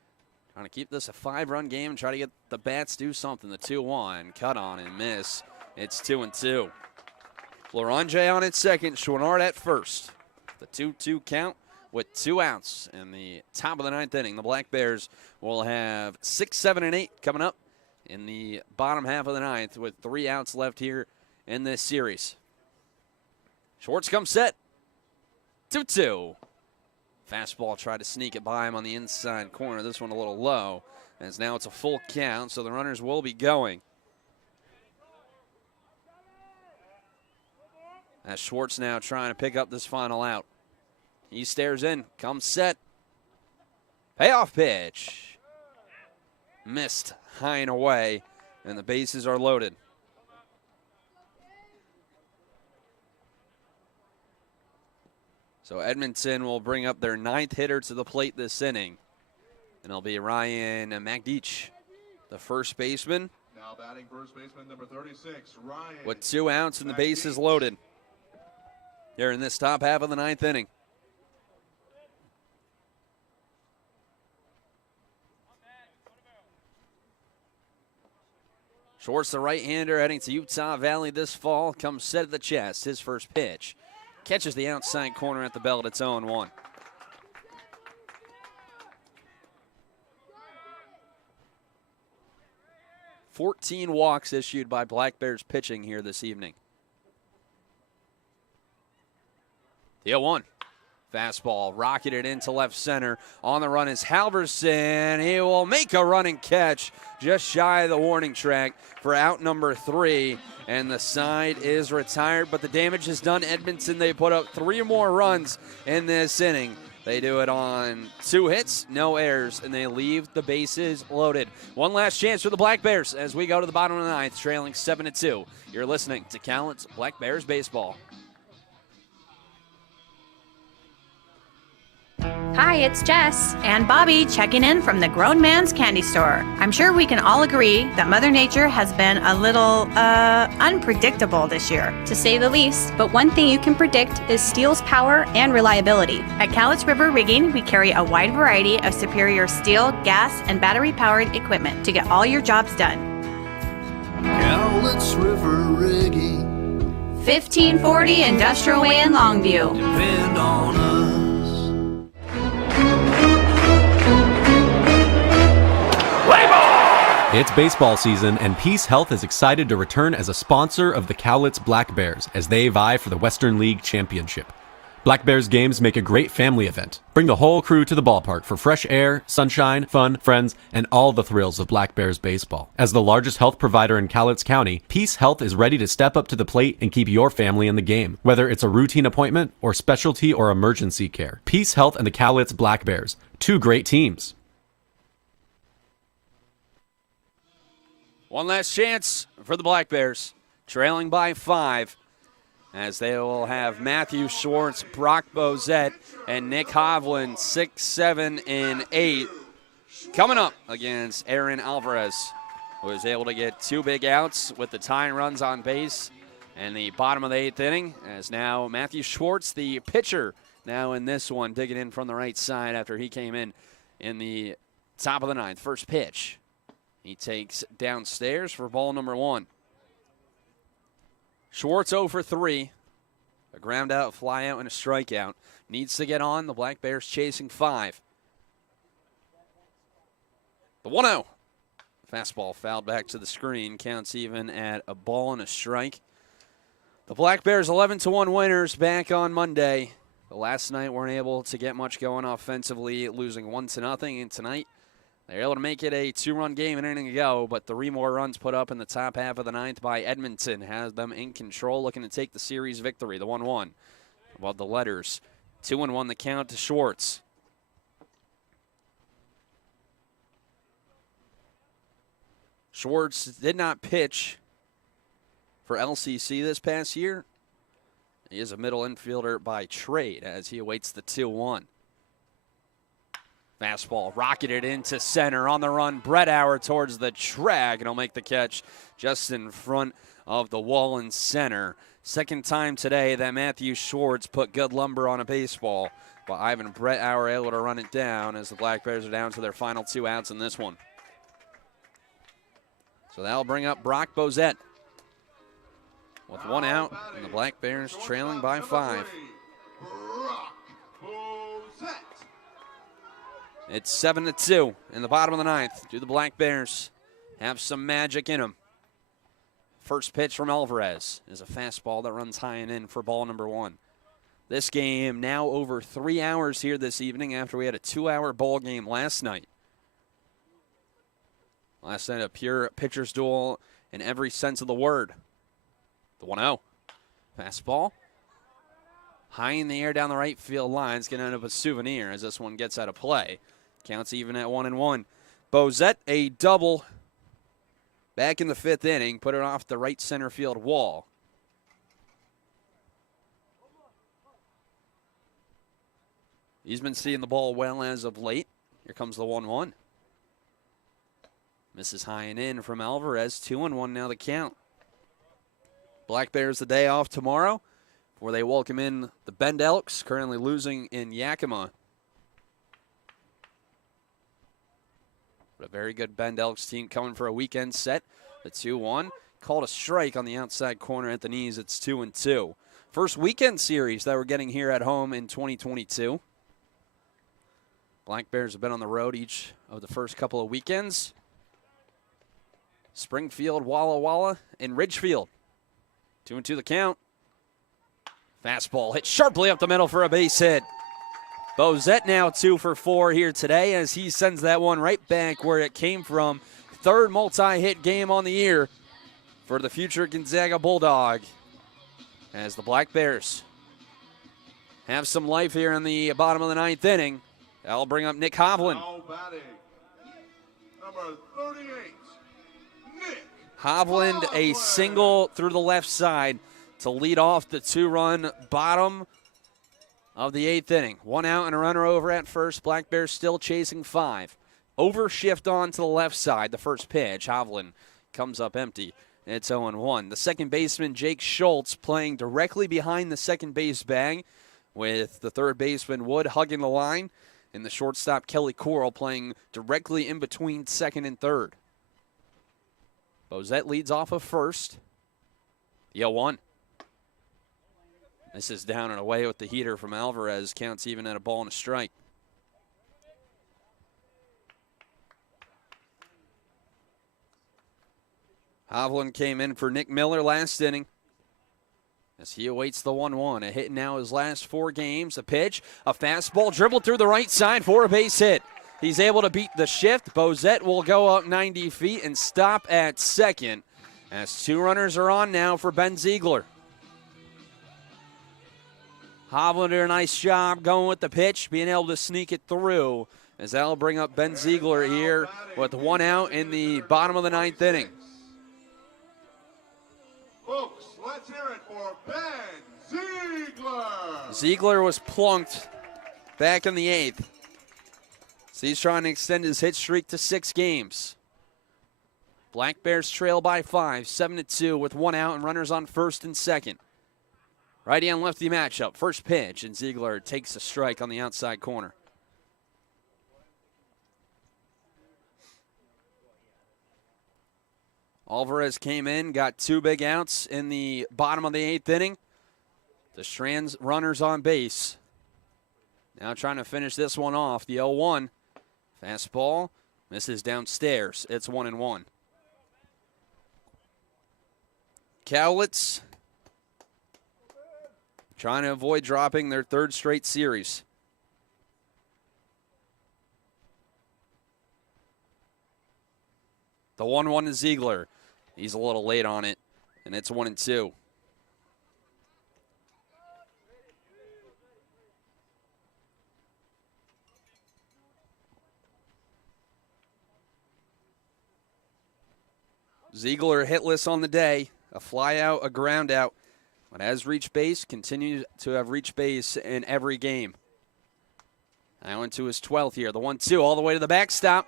Trying to keep this a 5-run game and try to get the bats do something. The 2-1, cut on and miss. It's 2-2. Floranje on at second, Chouinard at first. The 2-2 count with 2 outs in the top of the 9th inning. The Black Bears will have 6, 7, and 8 coming up in the bottom half of the 9th with 3 outs left here in this series. Schwartz comes set. 2-2. Fastball tried to sneak it by him on the inside corner. This one a little low, as now it's a full count, so the runners will be going. As Schwartz now trying to pick up this final out. He stares in, comes set. Payoff pitch. Missed high and away, and the bases are loaded. So Edmonton will bring up their 9th hitter to the plate this inning. And it'll be Ryan McDeach, the first baseman. Now batting first baseman number 36, Ryan. With 2 outs and the bases loaded. Here in this top half of the 9th inning. Schwartz, the right-hander, heading to Utah Valley this fall, comes set at the chest. His first pitch. Catches the outside corner at the belt. It's 0-1. "14 walks issued by Black Bears pitching here this evening. The 0-1. Fastball rocketed into left center. On the run is Halverson. He will make a running catch just shy of the warning track for out number 3. And the side is retired, but the damage is done. Edmonton, they put up 3 more runs in this inning. They do it on 2 hits, no errors, and they leave the bases loaded. One last chance for the Black Bears as we go to the bottom of the 9th, trailing 7-2. You're listening to Cowlitz Black Bears Baseball. Hi, it's Jess. And Bobby checking in from the Grown Man's Candy Store. I'm sure we can all agree that Mother Nature has been a little, unpredictable this year. To say the least, but one thing you can predict is steel's power and reliability. At Cowlitz River Rigging, we carry a wide variety of superior steel, gas, and battery-powered equipment to get all your jobs done. Cowlitz River Rigging. 1540 Industrial Way in Longview. Depend on us. It's baseball season, and Peace Health is excited to return as a sponsor of the Cowlitz Black Bears as they vie for the Western League Championship. Black Bears games make a great family event. Bring the whole crew to the ballpark for fresh air, sunshine, fun, friends, and all the thrills of Black Bears baseball. As the largest health provider in Cowlitz County, Peace Health is ready to step up to the plate and keep your family in the game, whether it's a routine appointment or specialty or emergency care. Peace Health and the Cowlitz Black Bears, 2 great teams. One last chance for the Black Bears, trailing by 5, as they will have Matthew Schwartz, Brock Bozette, and Nick Hovland, 6, 7, and 8, coming up against Aaron Alvarez, who was able to get 2 big outs with the tying runs on base in the bottom of the 8th inning, as now Matthew Schwartz, the pitcher, now in this one, digging in from the right side after he came in the top of the 9th. First pitch. He takes downstairs for ball number 1. Schwartz 0 for 3. A ground out, fly out, and a strikeout. Needs to get on. The Black Bears chasing 5. The 1-0. Fastball fouled back to the screen. Counts even at a ball and a strike. The Black Bears 11-1 winners back on Monday. The last night weren't able to get much going offensively, losing 1-0. And tonight, they're able to make it a 2-run game an inning ago, but 3 more runs put up in the top half of the 9th by Edmonton has them in control, looking to take the series victory. The 1-1 above the letters. 2-1 the count to Schwartz. Schwartz did not pitch for LCC this past year. He is a middle infielder by trade as he awaits the 2-1. Fastball rocketed into center. On the run, Brett Auer towards the track, and he'll make the catch just in front of the wall in center. Second time today that Matthew Schwartz put good lumber on a baseball, but Ivan Brett Auer able to run it down as the Black Bears are down to their final 2 outs in this one. So that'll bring up Brock Bozette with 1 out, and the Black Bears trailing by 5. It's 7-2 in the bottom of the 9th. Do the Black Bears have some magic in them? First pitch from Alvarez is a fastball that runs high and in for ball number 1. This game now over 3 hours here this evening after we had a 2-hour ball game last night. Last night a pure pitcher's duel in every sense of the word. The 1-0. Fastball. High in the air down the right field line. It's going to end up a souvenir as this one gets out of play. Counts even at 1-1. Bozette, a double back in the 5th inning. Put it off the right center field wall. He's been seeing the ball well as of late. Here comes the 1-1. Misses high and in from Alvarez. 2-1 now the count. Black Bears the day off tomorrow, where they welcome in the Bend Elks, currently losing in Yakima. But a very good Bend Elks team coming for a weekend set. The 2-1. Called a strike on the outside corner at the knees. It's 2-2. First weekend series that we're getting here at home in 2022. Black Bears have been on the road each of the first couple of weekends. Springfield, Walla Walla, and Ridgefield. 2-2 the count. Fastball hit sharply up the middle for a base hit. Bozette now 2 for 4 here today as he sends that one right back where it came from. Third multi-hit game on the year for the future Gonzaga Bulldog. As the Black Bears have some life here in the bottom of the 9th inning. That'll bring up Nick Hovland. Now batting, number 38, Nick Hovland, a single through the left side to lead off the 2-run bottom of the 8th inning. 1 out and a runner over at first. Black Bears still chasing 5. Overshift on to the left side. The first pitch. Hovland comes up empty. It's 0-1. The second baseman, Jake Schultz, playing directly behind the second base bag with the third baseman, Wood, hugging the line, and the shortstop, Kelly Coral, playing directly in between second and third. Bozette leads off of first. The 0-1. This is down and away with the heater from Alvarez. Counts even at a ball and a strike. Hovland came in for Nick Miller last inning as he awaits the 1-1. A hit now his last 4 games. A pitch, a fastball dribbled through the right side for a base hit. He's able to beat the shift. Bozette will go up 90 feet and stop at second as 2 runners are on now for Ben Ziegler. Hovland did a nice job going with the pitch, being able to sneak it through as that'll bring up Ben Ziegler here with 1 out in the bottom of the 9th inning. Folks, let's hear it for Ben Ziegler. Ziegler was plunked back in the 8th. So he's trying to extend his hit streak to 6 games. Black Bears trail by 5, 7-2 with 1 out and runners on first and second. Righty and lefty matchup. First pitch, and Ziegler takes a strike on the outside corner. Alvarez came in, got 2 big outs in the bottom of the 8th inning. The Strands runners on base. Now trying to finish this one off. The 0-1. Fastball misses downstairs. It's 1-1. Cowlitz trying to avoid dropping their 3rd straight series. The 1-1 is Ziegler. He's a little late on it, and it's 1-2. Ziegler hitless on the day. A fly out, a ground out. But has reached base, continues to have reached base in every game. Now into his 12th here. The 1-2 all the way to the backstop.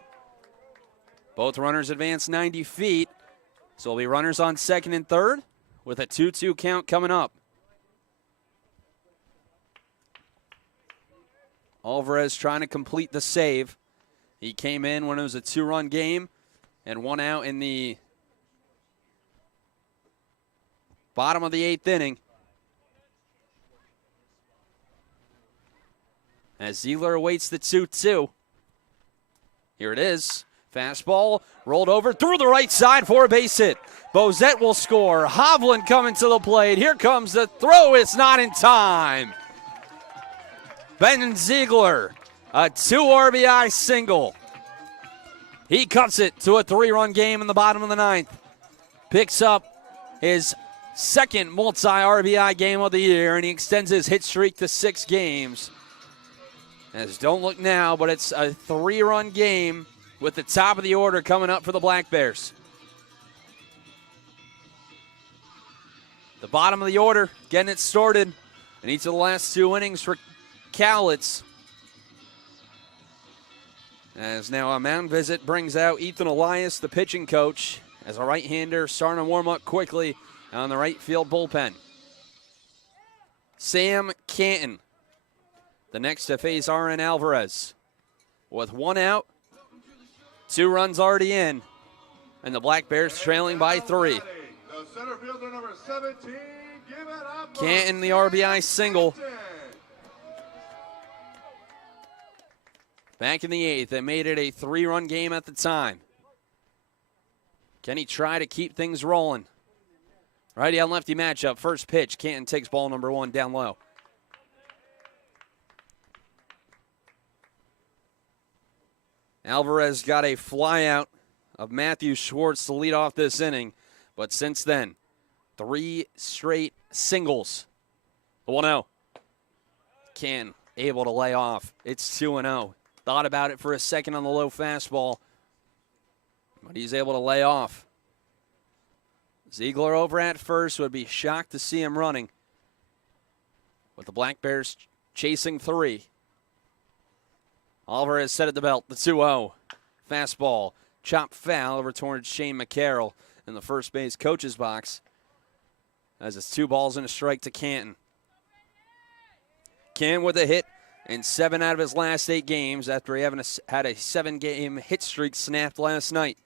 Both runners advance 90 feet. So it'll be runners on second and third with a 2-2 count coming up. Alvarez trying to complete the save. He came in when it was a 2-run game and 1 out in the bottom of the 8th inning. As Ziegler awaits the 2-2. Here it is. Fastball rolled over through the right side for a base hit. Bozette will score. Hovland coming to the plate. Here comes the throw. It's not in time. Ben Ziegler, a 2 RBI single. He cuts it to a 3-run game in the bottom of the 9th. Picks up his 2nd multi-RBI game of the year, and he extends his hit streak to 6 games. As don't look now, but it's a 3-run game with the top of the order coming up for the Black Bears. The bottom of the order getting it started in each of the last 2 innings for Cowlitz. As now a mound visit brings out Ethan Elias, the pitching coach, as a right-hander starting to warm up quickly on the right field bullpen. Sam Canton, the next to face R.N. Alvarez. With 1 out, 2 runs already in. And the Black Bears trailing by 3. The center fielder number 17, give it up for Canton, the RBI single. Back in the 8th, it made it a 3-run game at the time. Can he try to keep things rolling? Righty on lefty matchup. First pitch, Canton takes ball number 1 down low. Alvarez got a flyout of Matthew Schwartz to lead off this inning, but since then, 3 straight singles. The 1-0. Canton able to lay off. It's 2-0. Thought about it for a second on the low fastball, but he's able to lay off. Ziegler over at first, would be shocked to see him running. With the Black Bears chasing 3. Alvarez set at the belt, the 2-0. Fastball, chop foul over towards Shane McCarroll in the first base coach's box. As it's 2 balls and a strike to Canton. Canton with a hit in 7 out of his last 8 games after he had a 7-game hit streak snapped last night.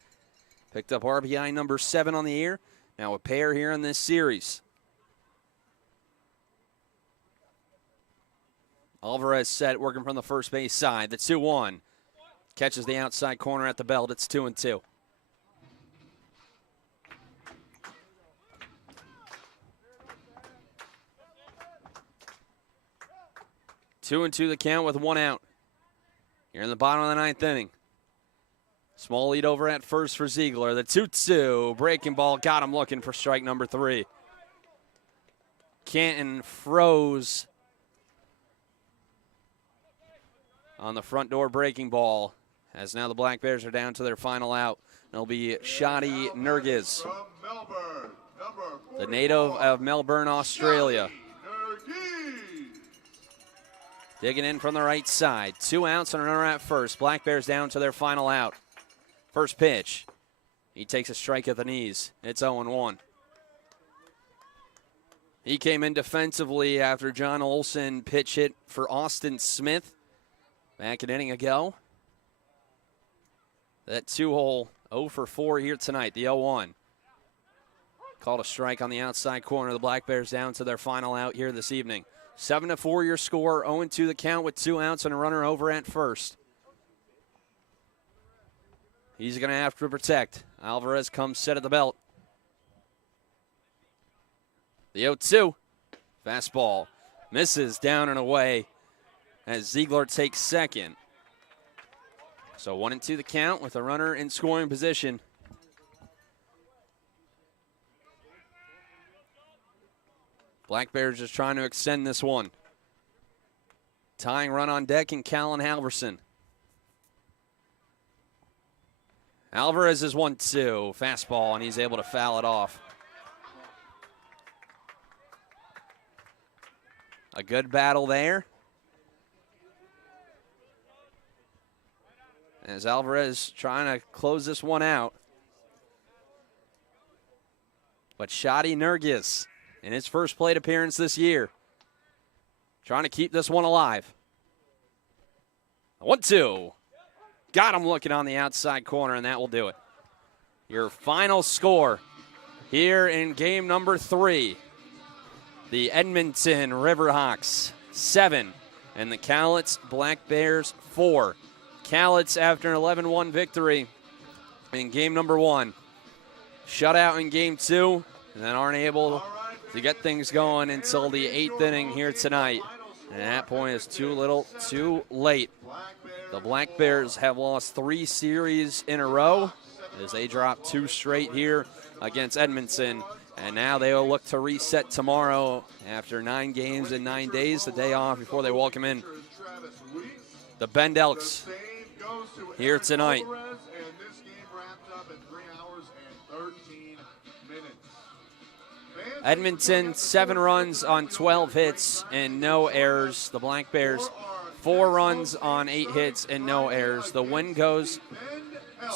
Picked up RBI number 7 on the year. Now a pair here in this series. Alvarez set, working from the first base side. The 2-1. Catches the outside corner at the belt. It's 2-2. Two and 2 the count with 1 out. Here in the bottom of the 9th inning. Small lead over at first for Ziegler. The 2-2. Breaking ball. Got him looking for strike number 3. Canton froze on the front door breaking ball. As now the Black Bears are down to their final out. It'll be Shadi Nurgiz, the native of Melbourne, Australia. Digging in from the right side. 2 outs and a runner at first. Black Bears down to their final out. First pitch. He takes a strike at the knees. It's 0-1. He came in defensively after John Olson pitch hit for Austin Smith back an inning ago. That 2-hole 0 for 4 here tonight, the 0-1. Called a strike on the outside corner. The Black Bears down to their final out here this evening. 7-4 your score, 0-2 the count with 2 outs and a runner over at first. He's going to have to protect. Alvarez comes set at the belt. The 0-2. Fastball. Misses down and away as Ziegler takes second. So 1-2 the count with a runner in scoring position. Black Bears just trying to extend this one. Tying run on deck in Callan Halverson. Alvarez is 1-2. Fastball, and he's able to foul it off. A good battle there. As Alvarez trying to close this one out. But Shadi Nurgiz, in his first plate appearance this year, trying to keep this one alive. 1-2. Got him looking on the outside corner, and that will do it. Your final score here in game number 3. The Edmonton Riverhawks 7 and the Cowlitz Black Bears 4. Cowlitz after an 11-1 victory in game number 1. Shutout in game 2, and then aren't able to get things going until the 8th inning here tonight. And at that point, it's too little, too late. The Black Bears have lost 3 series in a row as they drop 2 straight here against Edmonton. And now they will look to reset tomorrow after 9 games in 9 days, the day off before they welcome in the Bend Elks here tonight. Edmonton, 7 runs on 12 hits and no errors. The Black Bears, 4 runs on 8 hits and no errors. The win goes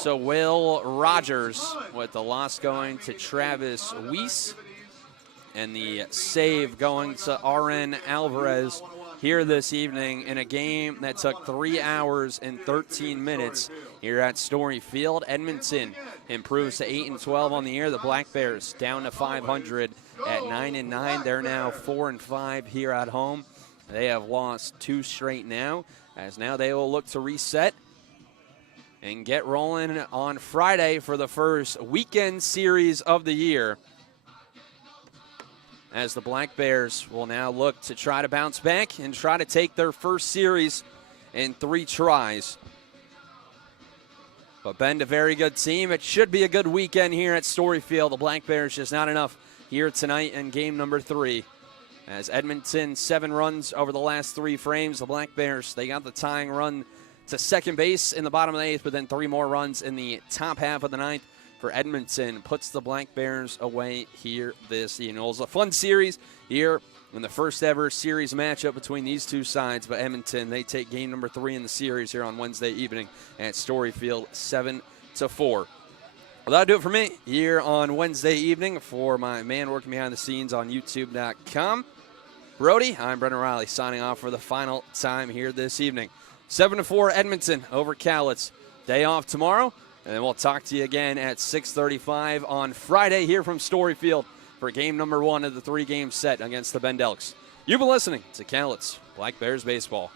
to Will Rogers, with the loss going to Travis Weiss, and the save going to R.N. Alvarez here this evening in a game that took 3 hours and 13 minutes here at Story Field. Edmonton improves to 8-12 on the year. The Black Bears down to 500 at 9-9. They're now 4-5 here at home. They have lost 2 straight now, as now they will look to reset and get rolling on Friday for the first weekend series of the year, as the Black Bears will now look to try to bounce back and try to take their first series in 3 tries. But Bend, a very good team. It should be a good weekend here at Story Field. The Black Bears just not enough here tonight in game number 3. As Edmonton, 7 runs over the last 3 frames. The Black Bears, they got the tying run to second base in the bottom of the 8th, but then 3 more runs in the top half of the 9th for Edmonton. Puts the Black Bears away here this evening. It was a fun series here in the first ever series matchup between these 2 sides, but Edmonton, they take game number 3 in the series here on Wednesday evening at Story Field, 7-4. Well, that'll do it for me here on Wednesday evening. For my man working behind the scenes on YouTube.com, Brody, I'm Brendan Riley signing off for the final time here this evening. 7-4 Edmonton over Cowlitz. Day off tomorrow, and then we'll talk to you again at 6:35 on Friday here from Story Field for game number 1 of the 3-game set against the Bend Elks. You've been listening to Cowlitz Black Bears Baseball.